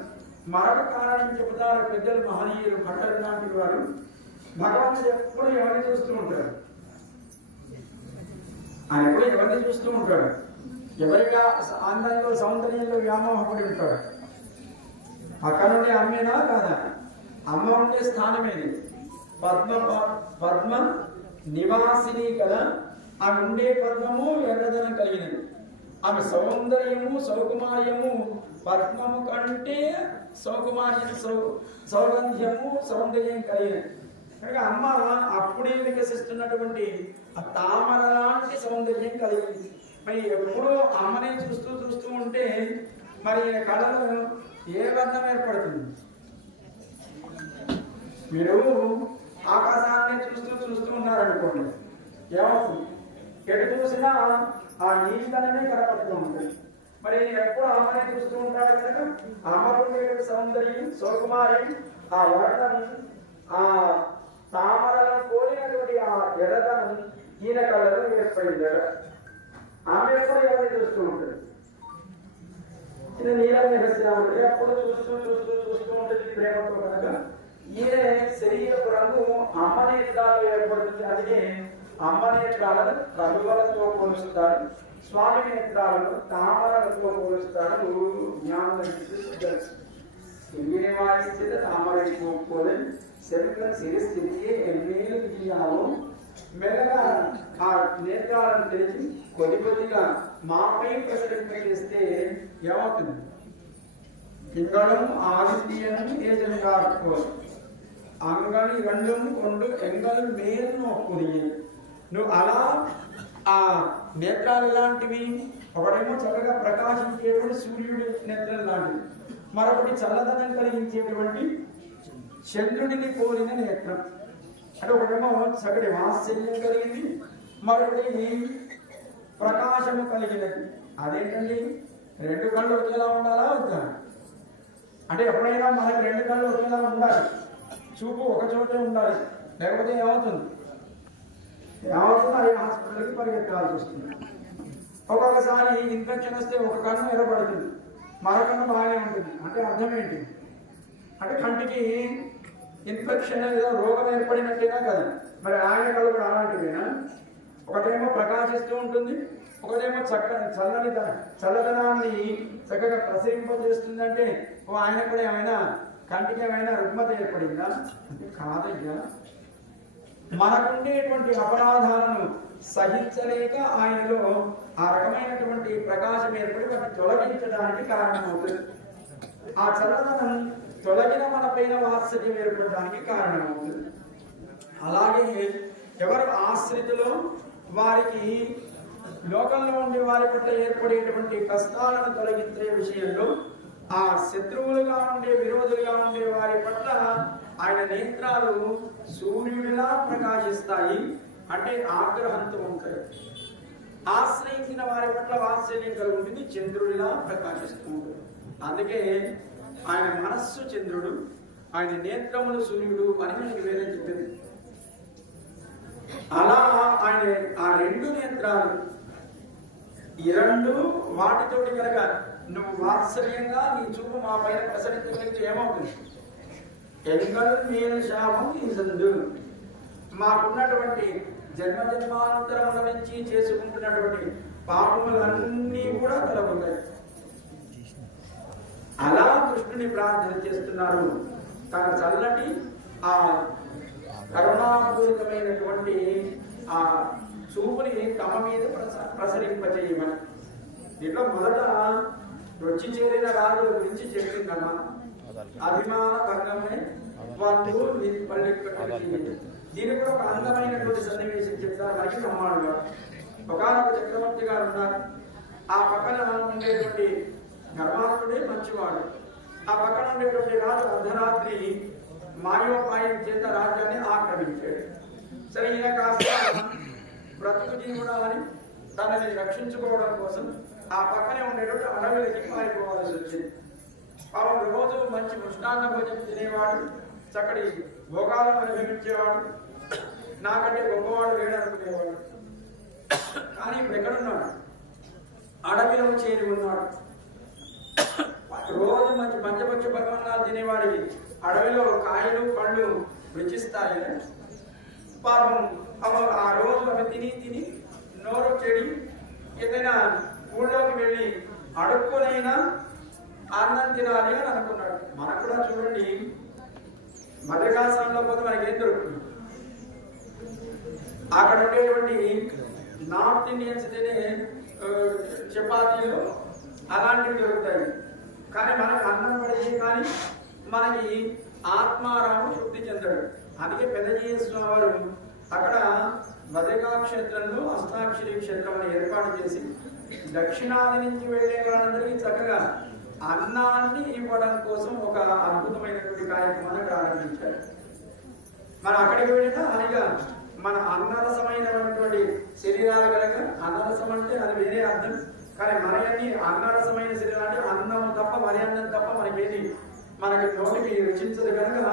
మరొక కారణం చెబుతారు పెద్దలు, మహనీయులు, భట్టలు లాంటి వారు. భగవంతుడు ఎప్పుడు ఎవరిని చూస్తూ ఉంటాడు? ఆయన ఎప్పుడు ఎవరిని చూస్తూ ఉంటాడు? ఎవరిగా అందంలో సౌందర్యంలో వ్యామోహపడి ఉంటాడు. పక్కన ఉండే అమ్మేనా కాదా? అమ్మ ఉండే స్థానమేది పద్మ నివాసిని కదా. ఆమె ఉండే పద్మము ఎర్రదనం కలిగినది. ఆమె సౌందర్యము సౌకుమార్యము పద్మము కంటే సౌకుమార్యం సౌగంధ్యము సౌందర్యం కలిగినది. కనుక అమ్మ అప్పుడే వికసిస్తున్నటువంటి ఆ తామర లాంటి సౌందర్యం కలిగింది. మరి ఎప్పుడూ అమ్మనే చూస్తూ ఉంటే మరి కళలో ఏ వర్ణం ఏర్పడుతుంది? మీరు ఆకాశాన్ని చూస్తూ ఉన్నారనుకోండి, ఏమవుతుంది? ఎటు చూసినా ఆ నీళ్ళనే కనపడుతూ ఉంటుంది. మరి ఎప్పుడు అమ్మనే చూస్తూ ఉంటాడు కనుక అమ్మలో సౌందర్యం సౌకుమార్యం ఆ వర్ణం ఆ తామరలను పోలినటువంటి ఆ ఎర్రదనం ఈయన కళ్ళలో ఏర్పడిందట. ఆమె ఎప్పుడు ఎవరిని చూస్తూ ఉంటుంది, చిన్న నీలం శ్రీరాముడు ఎప్పుడు చూస్తూ చూస్తూ చూస్తూ ఉంటుంది ప్రేమతో. కనుక ఈయన శరీరపు రంగు అమ్మ నేత్రాలు ఏర్పడుతుంది. అందుకే అమ్మ నేత్రాలను కలువలతో పోలుస్తాడు, స్వామి నేత్రాలను తామరలతో పోలుస్తాడు. జ్ఞానం ഇങ്ങനെ വായിച്ചത് താമരയ്ക്ക് പോലെ ശരിക്കും ശിരസ്ഥിതിയെ എന്നേലും ചെയ്യാവും. మెల్లగా ఆ నేత్రాలను తెరిచి కొద్ది కొద్దిగా మాపై ప్రసరింపజేస్తే ఏమవుతుంది? తింగళం ఆదిత్యను ఏజంగారు అంగని రెండం కొండు ఎంగలు మేలు పొదిగి. నువ్వు అలా ఆ నేత్రాలు లాంటివి, ఒకటేమో చక్కగా ప్రకాశించేటువంటి సూర్యుడి నేత్రం లాంటివి, మరొకటి చల్లదనం కలిగించేటువంటి చంద్రుడిని పోలిన నేత్రం. అంటే ఒకటేమో చక్కటి వాత్సల్యం కలిగింది, మరొకటి ప్రకాశము కలిగినది. అదేంటండి, రెండు కళ్ళు ఒకేలా ఉండాలా వద్దా? అంటే ఎప్పుడైనా మనకి రెండు కళ్ళు ఒకేలా ఉండాలి, చూపు ఒక చోటే ఉండాలి, లేకపోతే ఏమవుతుంది అది హాస్పిటల్కి పరిగెత్తాల్సి వస్తుంది. ఒక్కొక్కసారి ఇన్ఫెక్షన్ వస్తే ఒక కన్ను ఎర్రబడుతుంది, మరో కన్ను బాగానే ఉంటుంది. అంటే అర్థం ఏంటి? అంటే కంటికి ఇన్ఫెక్షన్ ఏదో రోగం ఏర్పడినట్టేనా కదా. మరి ఆయన కళ్ళు కూడా అలాంటివేనా? ఒకటేమో ప్రకాశిస్తూ ఉంటుంది, ఒకటేమో చల్లదనాన్ని చక్కగా ప్రసరింపజేస్తుందంటే ఆయన కూడా ఏమైనా కంటికి ఏమైనా రుగ్మత ఏర్పడిందా? కాదయ్యా, మనకుండేటువంటి అపరాధాలను సహించలేక ఆయనలో ఆ రకమైనటువంటి ప్రకాశం ఏర్పడి వాటిని తొలగించడానికి కారణమవుతుంది. ఆ చల్లదనం తొలగిన మన పైన వాత్సల్యం ఏర్పడడానికి కారణమవుతుంది. అలాగే ఎవరు ఆశ్రితులో వారికి లోకంలో ఉండే వారి పట్ల ఏర్పడేటువంటి కష్టాలను తొలగించే విషయంలో ఆ శత్రువులుగా ఉండే విరోధులుగా ఉండే వారి పట్ల ఆయన నేత్రాలు సూర్యుడిలా ప్రకాశిస్తాయి. అంటే ఆగ్రహంతో ఉంటాయి. ఆశ్రయించిన వారి పట్ల వాత్సల్యం కలిగి ఉంటుంది, చంద్రుడిలా ప్రకాశిస్తూ ఉంటుంది. అందుకే ఆయన మనస్సు చంద్రుడు, ఆయన నేత్రములు సూర్యుడు అని మనకి వేరే చెప్పింది. అలా ఆయన ఆ రెండు నేత్రాలు, ఈ రెండు వాటితోటి కనుక నువ్వు వాత్సల్యంగా నీ చూపు మా పైన ప్రసరించగలిగితే ఏమవుతుంది? ఎంగల్ మీన శాపం తీసందు, మాకున్నటువంటి జన్మ జన్మాంతరముల నుంచి చేసుకుంటున్నటువంటి పాపములన్నీ కూడా తొలగుతాయి. అలా కృష్ణుని ప్రార్థన చేస్తున్నారు. తన చల్లటి ఆ కరుణాపూరితమైనటువంటి ఆ చూపుని తమ మీద ప్రసరింపజేయమని. దీంట్లో మొదట వచ్చి చేరిన రాజుల గురించి చెప్పిందమ్మా. అభిమాన భంగమే వాళ్ళు దీని కూడా ఒక అందమైనటువంటి సన్నివేశం చెప్తారు. మనకి నమ్మాడు గారు ఒకనొక చక్రవర్తి గారు ఉన్నారు. ఆ పక్కన ఉండేటువంటి ధర్మాత్ముడే మంచివాడు. ఆ పక్కన ఉండేటువంటి రాజు అర్ధరాత్రి మాయోపాయం చేత రాజ్యాన్ని ఆక్రమించాడు. సరే, ఈయన కాస్త బ్రతుకు జీవుడాలని తనని రక్షించుకోవడం కోసం ఆ పక్కనే ఉండేటువంటి అడవిలకి మారిపోవాల్సి వచ్చింది. పాపం రోజు మంచి మృష్టాన్న భోజనం తినేవాడు, చక్కటి భోగాలను అనుభవించేవాడు, నాకంటే గొప్పవాడు లేడనుకునేవాడు. కానీ ఇప్పుడు ఎక్కడున్నాడు? అడవిలో చేరి ఉన్నాడు. రోజు మంచి పంచపక్ష పరమాన్నాలు తినేవాడికి అడవిలో కాయలు పళ్ళు రుచిస్తాయి. పాపం ఆ రోజు అవి తిని తిని నోరు చెడి ఏదైనా ఊళ్ళోకి వెళ్ళి అడుక్కొనైనా అన్నం తినాలి అని అనుకున్నాడు. మనకు కూడా చూడండి, మద్రకాసంలో పోతే మనకి ఏం దొరుకుతుంది? అక్కడ ఉండేటువంటి నార్త్ ఇండియన్స్ తినే చపాతీలు అలాంటివి దొరుకుతాయి. కానీ మనకు అన్నం పడేది, కానీ మనకి ఆత్మారాము శుద్ధి చెందాడు. అందుకే పెద్దజీయ స్వామి వారు అక్కడ బద్రికా క్షేత్రంలో అష్టాక్షరి క్షేత్రం ఏర్పాటు చేసి దక్షిణాది నుంచి వెళ్లే వాళ్ళందరికీ చక్కగా అన్నాన్ని ఇవ్వడం కోసం ఒక అద్భుతమైనటువంటి కార్యక్రమాన్ని ప్రారంభించారు. మనం అక్కడికి వెళ్ళినా అదిగా మన అన్నరసమైనటువంటి శరీరాలు కనుక, అన్నరసం అంటే అది వేరే అర్థం. కానీ మనయన్ని అన్నరసమైన శరీరం అంటే అన్నం తప్ప, మరి అన్నం తప్ప మనకేది మనకి నోటికి రుచించదు కనుక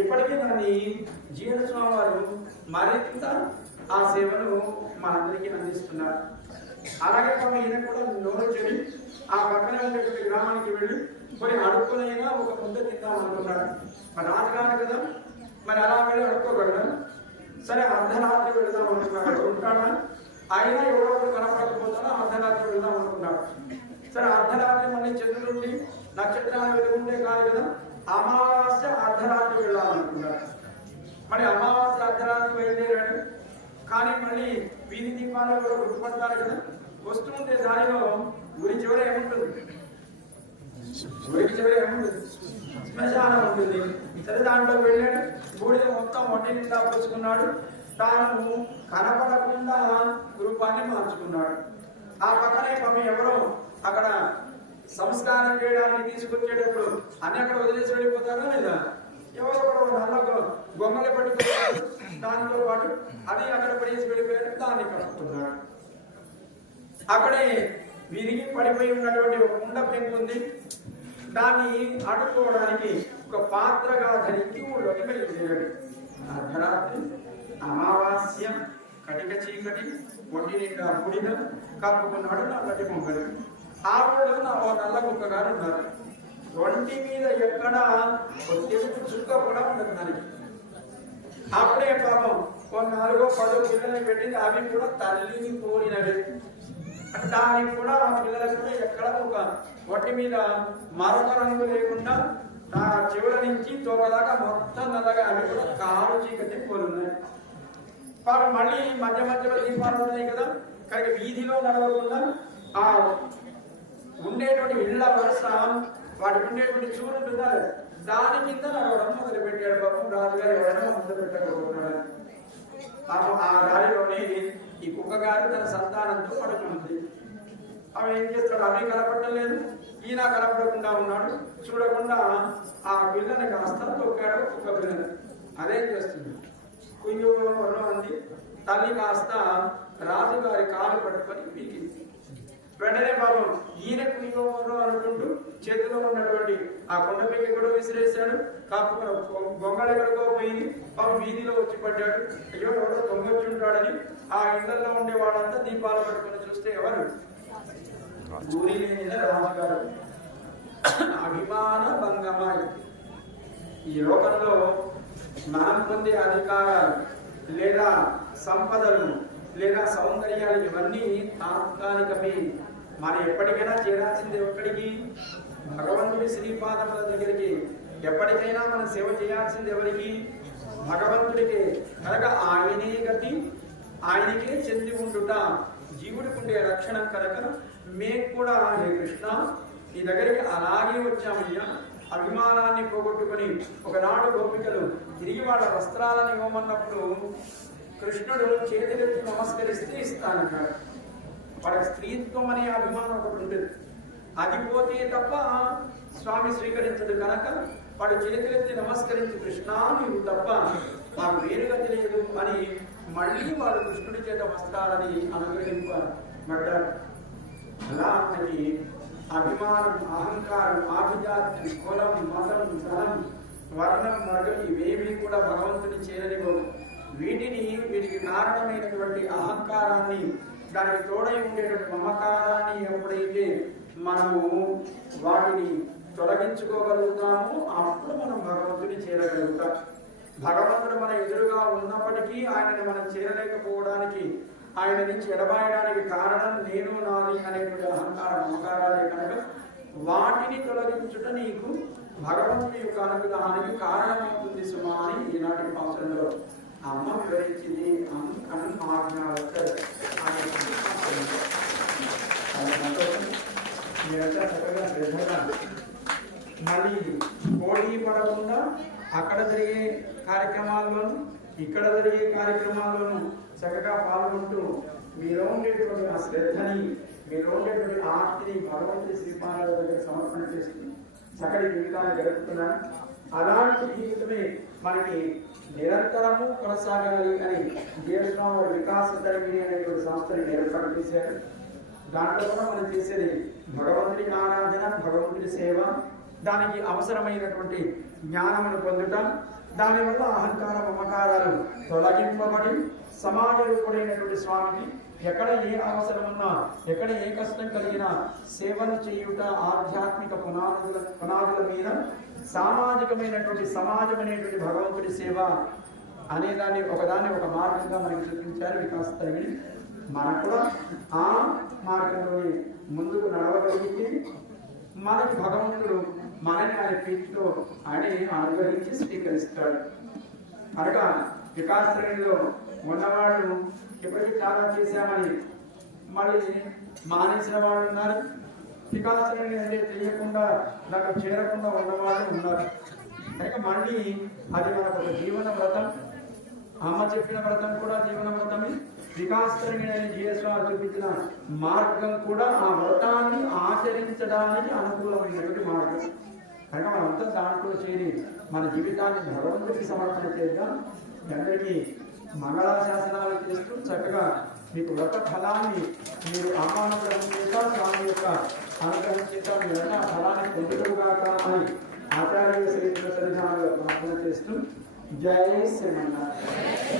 ఇప్పటికీ దాన్ని జీవన స్వామి వారు మరింత ఆ సేవను మనందరికీ అందిస్తున్నారు. అలాగే ఈయన కూడా నోరు చెడి ఆ పక్కనే ఉండేటువంటి గ్రామానికి వెళ్ళి కొన్ని అడుక్కునైనా ఒక ముద్ద తిందాం అనుకున్నాడు. మరి రాజుగారు కదా, మరి అలా వెళ్ళి అడుక్కోగలడు. సరే అర్ధరాత్రి వెళ్దాం అనుకున్నాడు. ఉంటాడా అయినా ఎవరో కనపడకపోతాడో అర్ధరాత్రి వెళ్దాం అనుకున్నాడు. సరే అర్ధరాత్రి మళ్ళీ చంద్రుడి నక్షత్రాలు వెలుగుండే కాదు కదా, అమావాస్య అర్ధరాత్రి వెళ్ళాలనుకున్నాడు. మరి అమావాస్య అర్ధరాత్రి బయలుదేరాడు. కానీ మళ్ళీ వీధి దీపాలు కూడా గుర్తుపడతారు కదా, వస్తుంటే దానిలో గురి చివర ఏముంటుంది, గురికి చివర ఏముంటుంది, శ్మశానం ఉంటుంది. సరే దాంట్లో వెళ్ళాడు. బూడిద మొత్తం ఒంటి నిండా పోసుకున్నాడు. తాను కనపడకుండా రూపాన్ని మార్చుకున్నాడు. ఆ పక్కనే ఎవరో అక్కడ సంస్కారం చేయడానికి తీసుకొచ్చేటప్పుడు అన్ని అక్కడ వదిలేసి వెళ్ళిపోతారా లేదా, ఎవరో నల్ల గొంగలి పట్టుకున్నాడు. దానితో పాటు అది అక్కడ పడేసి వెళ్ళిపోయాడు. దాన్ని కలుపుకున్నాడు. అక్కడే విరిగి పడిపోయి ఉన్నటువంటి ఒక కుండ పెంకు ఉంది. దాన్ని అడుక్కోవడానికి ఒక పాత్రగా ధరించి ఊళ్ళోకి వెళ్ళిపోయాడు. అర్ధరాత్రి అమావాస్య కటిక చీకటి ఒంటి నిండా బూడిద కప్పుకున్నాడు నల్లటి మొక్కలు. ఆ ఊళ్ళో ఓ నల్ల కుక్క గారు ఉన్నారు. ఒంటి మీద ఎక్కడ తెలుపు చుక్క కూడా ఉండదు దానికి. అప్పుడే పాపం ఓ 4-10 పిల్లల్ని పెట్టింది. అవి కూడా తల్లిని కోరినవి. దానికి కూడా ఆ పిల్లలకు కూడా ఎక్కడ ఒక ఒంటి మీద మరొక రంగు లేకుండా ఆ చివర నుంచి తోకదాకా మొత్తం నల్లగా అవి కూడా కారు చీకటి కోరున్నాయి. పాపం మళ్ళీ మధ్య మధ్యలో దీపాలు ఉన్నాయి కదా, కానీ వీధిలో నడవకుండా ఆ ఉండేటువంటి ఇళ్ల వరుస వాటికి ఉండేటువంటి చూరు ఉంటుందా దాని కింద నడవడం మొదలు పెట్టాడు. పాపం రాజుగారు ఎవరైనా మొదలు పెట్టకపోతున్నాడు. పాపం ఆ దారిలోనే ఈ కుక్క గారు తన సంతానంతో పడుతుంది. అవి ఏం చేస్తాడు, అవి కనపడటం లేదు, ఈయన కనపడకుండా ఉన్నాడు. చూడకుండా ఆ పిల్లని కాస్త తొక్కాడు కుక్క పిల్లని. అదేం చేస్తుంది, కుయ్యో అంది. తల్లి కాస్త రాజుగారి కాలు పట్టుకొని పీకింది. వెంటనే పాపం ఈయన కుయ్యో అనుకుంటూ చేతిలో ఉన్నటువంటి ఆ కొండ పీకి కూడా విసిరేశాడు. కాకపోతే గొంగళ ఎక్కడికో పోయింది. పాపం వీధిలో వచ్చి పడ్డాడు. అయ్యో ఎవడో దొంగొచ్చి ఉంటాడని ఆ ఇళ్లలో ఉండే వాళ్ళంతా దీపాలు పట్టుకొని చూస్తే ఎవరు, ఊరి లేని రాజుగారు. అభిమాన భంగమాయి. ఈ లోకంలో మనం పొందే అధికారాలు లేదా సంపదలు లేదా సౌందర్యాలు ఇవన్నీ తాత్కాలికమే. మనం ఎప్పటికైనా చేరాల్సింది ఎక్కడికి, భగవంతుడి శ్రీపాదముల దగ్గరికి. ఎప్పటికైనా మనం సేవ చేయాల్సింది ఎవరికి, భగవంతుడికి. కనుక ఆయనే గతి, ఆయనకే చెంది ఉండుట జీవుడికి ఉండే రక్షణ. కనుక మేము కూడా హే కృష్ణ నీ దగ్గరికి అలాగే వచ్చామయ్యా. అభిమానాన్ని పోగొట్టుకుని ఒకనాడు గోపికలు తిరిగి వాళ్ళ వస్త్రాలను ఇవ్వమన్నప్పుడు కృష్ణుడు చేతులెత్తి నమస్కరిస్తే ఇస్తానన్నాడు. వాళ్ళకి స్త్రీత్వం అనే అభిమానం ఒకటి ఉంటుంది. అది పోతే తప్ప స్వామి స్వీకరించదు. కనుక వాడు చేతులెత్తి నమస్కరించి కృష్ణ నీవు తప్ప మాకు వేరు గతి లేదు అని మళ్ళీ వాడు కృష్ణుడి చేత వస్త్రాలని అనుగ్రహింపబడ్డారు. అలా మనకి అభిమానం, అహంకారం, ఆభిజాతి, కులం, మతం, ధనం, వర్ణం, వర్గం ఇవేమీ కూడా భగవంతుని చేరనివ్వవు. వీటికి కారణమైనటువంటి అహంకారాన్ని, దానికి తోడై ఉండేటువంటి మమకారాన్ని ఎప్పుడైతే మనము వాటిని తొలగించుకోగలుగుతామో అప్పుడు మనం భగవంతుని చేరగలుగుతాం. భగవంతుడు మన ఎదురుగా ఉన్నప్పటికీ ఆయనని మనం చేరలేకపోవడానికి, ఆయన నుంచి ఎడబాయడానికి కారణం నేను నాది అనేటువంటి అహంకార మమకారాలే. కనుక వాటిని తొలగించుట నీకు భగవంతుని యొక్క అనుగ్రహానికి కారణమవుతుంది సుమా అని ఈనాటి పాత్రలో అమ్మ వివరించింది. మీరంతా చక్కగా శ్రద్ధగా మళ్ళీ పోటీ పడకుండా అక్కడ జరిగే కార్యక్రమాల్లోనూ ఇక్కడ జరిగే కార్యక్రమాల్లోనూ చక్కగా పాల్గొంటూ మీలో ఉండేటువంటి ఆ శ్రద్ధని, మీలో ఉండేటువంటి ఆర్తిని భగవంతుడి శ్రీపాదాల దగ్గర సమర్పణ చేస్తూ చక్కటి జీవితాన్ని గడుపుతున్నాను. అలాంటి జీవితమే మనకి నిరంతరము కొనసాగాలి అని జీవస్వామి వికాస తరగతి అనేటువంటి సంస్థని ఏర్పాటు చేశారు. దాంట్లో కూడా మనం చేసేది భగవంతుడి ఆరాధన, భగవంతుడి సేవ, దానికి అవసరమైనటువంటి జ్ఞానమును పొందుట, దానివల్ల అహంకార మమకారాలు తొలగింపబడి సమాజ రూపుడైనటువంటి స్వామిని ఎక్కడ ఏ అవసరం ఉన్నా, ఎక్కడ ఏ కష్టం కలిగినా సేవలు చేయుట ఆధ్యాత్మిక పునాదుల మీద సామాజికమైనటువంటి సమాజం అనేటువంటి భగవంతుడి సేవ అనేదాన్ని ఒక మార్గంగా మనకి చూపించారు వికాస్ తరిగిడి. మనకు కూడా ఆ మార్గంలోని ముందుకు నడవగలిగితే మనకి భగవంతుడు మనని ఆయన పీఠలో ఆయన అనుగ్రహించి స్వీకరిస్తాడు. కనుక వికాస్ శ్రేణిలో ఉన్నవాళ్ళు ఇప్పటికీ చాలా చేశామని మళ్ళీ మానేసిన వాళ్ళు ఉన్నారు. వికాస్ శ్రేణి అంటే తెలియకుండా నాకు చేరకుండా ఉన్నవాళ్ళు ఉన్నారు. కనుక మళ్ళీ అది మనకు ఒక జీవన వ్రతం. అమ్మ చెప్పిన వ్రతం కూడా జీవన వ్రతమే. వికాస్ శ్రేణి అని జీఎస్వామి చూపించిన మార్గం కూడా ఆ వ్రతాన్ని ఆచరించడానికి అనుకూలమైనటువంటి మార్గం. కనుక మనమంతా దాంట్లో చేరి మన జీవితాన్ని భగవంతుడికి సమర్పణ చేద్దాం. అందరికీ మంగళాశాసనాలు చేస్తూ చక్కగా మీకు వ్రత ఫలాన్ని మీరు ఆహ్వానం చేత స్వామి యొక్క అనుగ్రహం చేత మీరు ఆ ఫలాన్ని పొందులుగాక అని ఆచార్య శ్రీ ప్రార్థన చేస్తూ జై శ్రీమన్నారాయణ.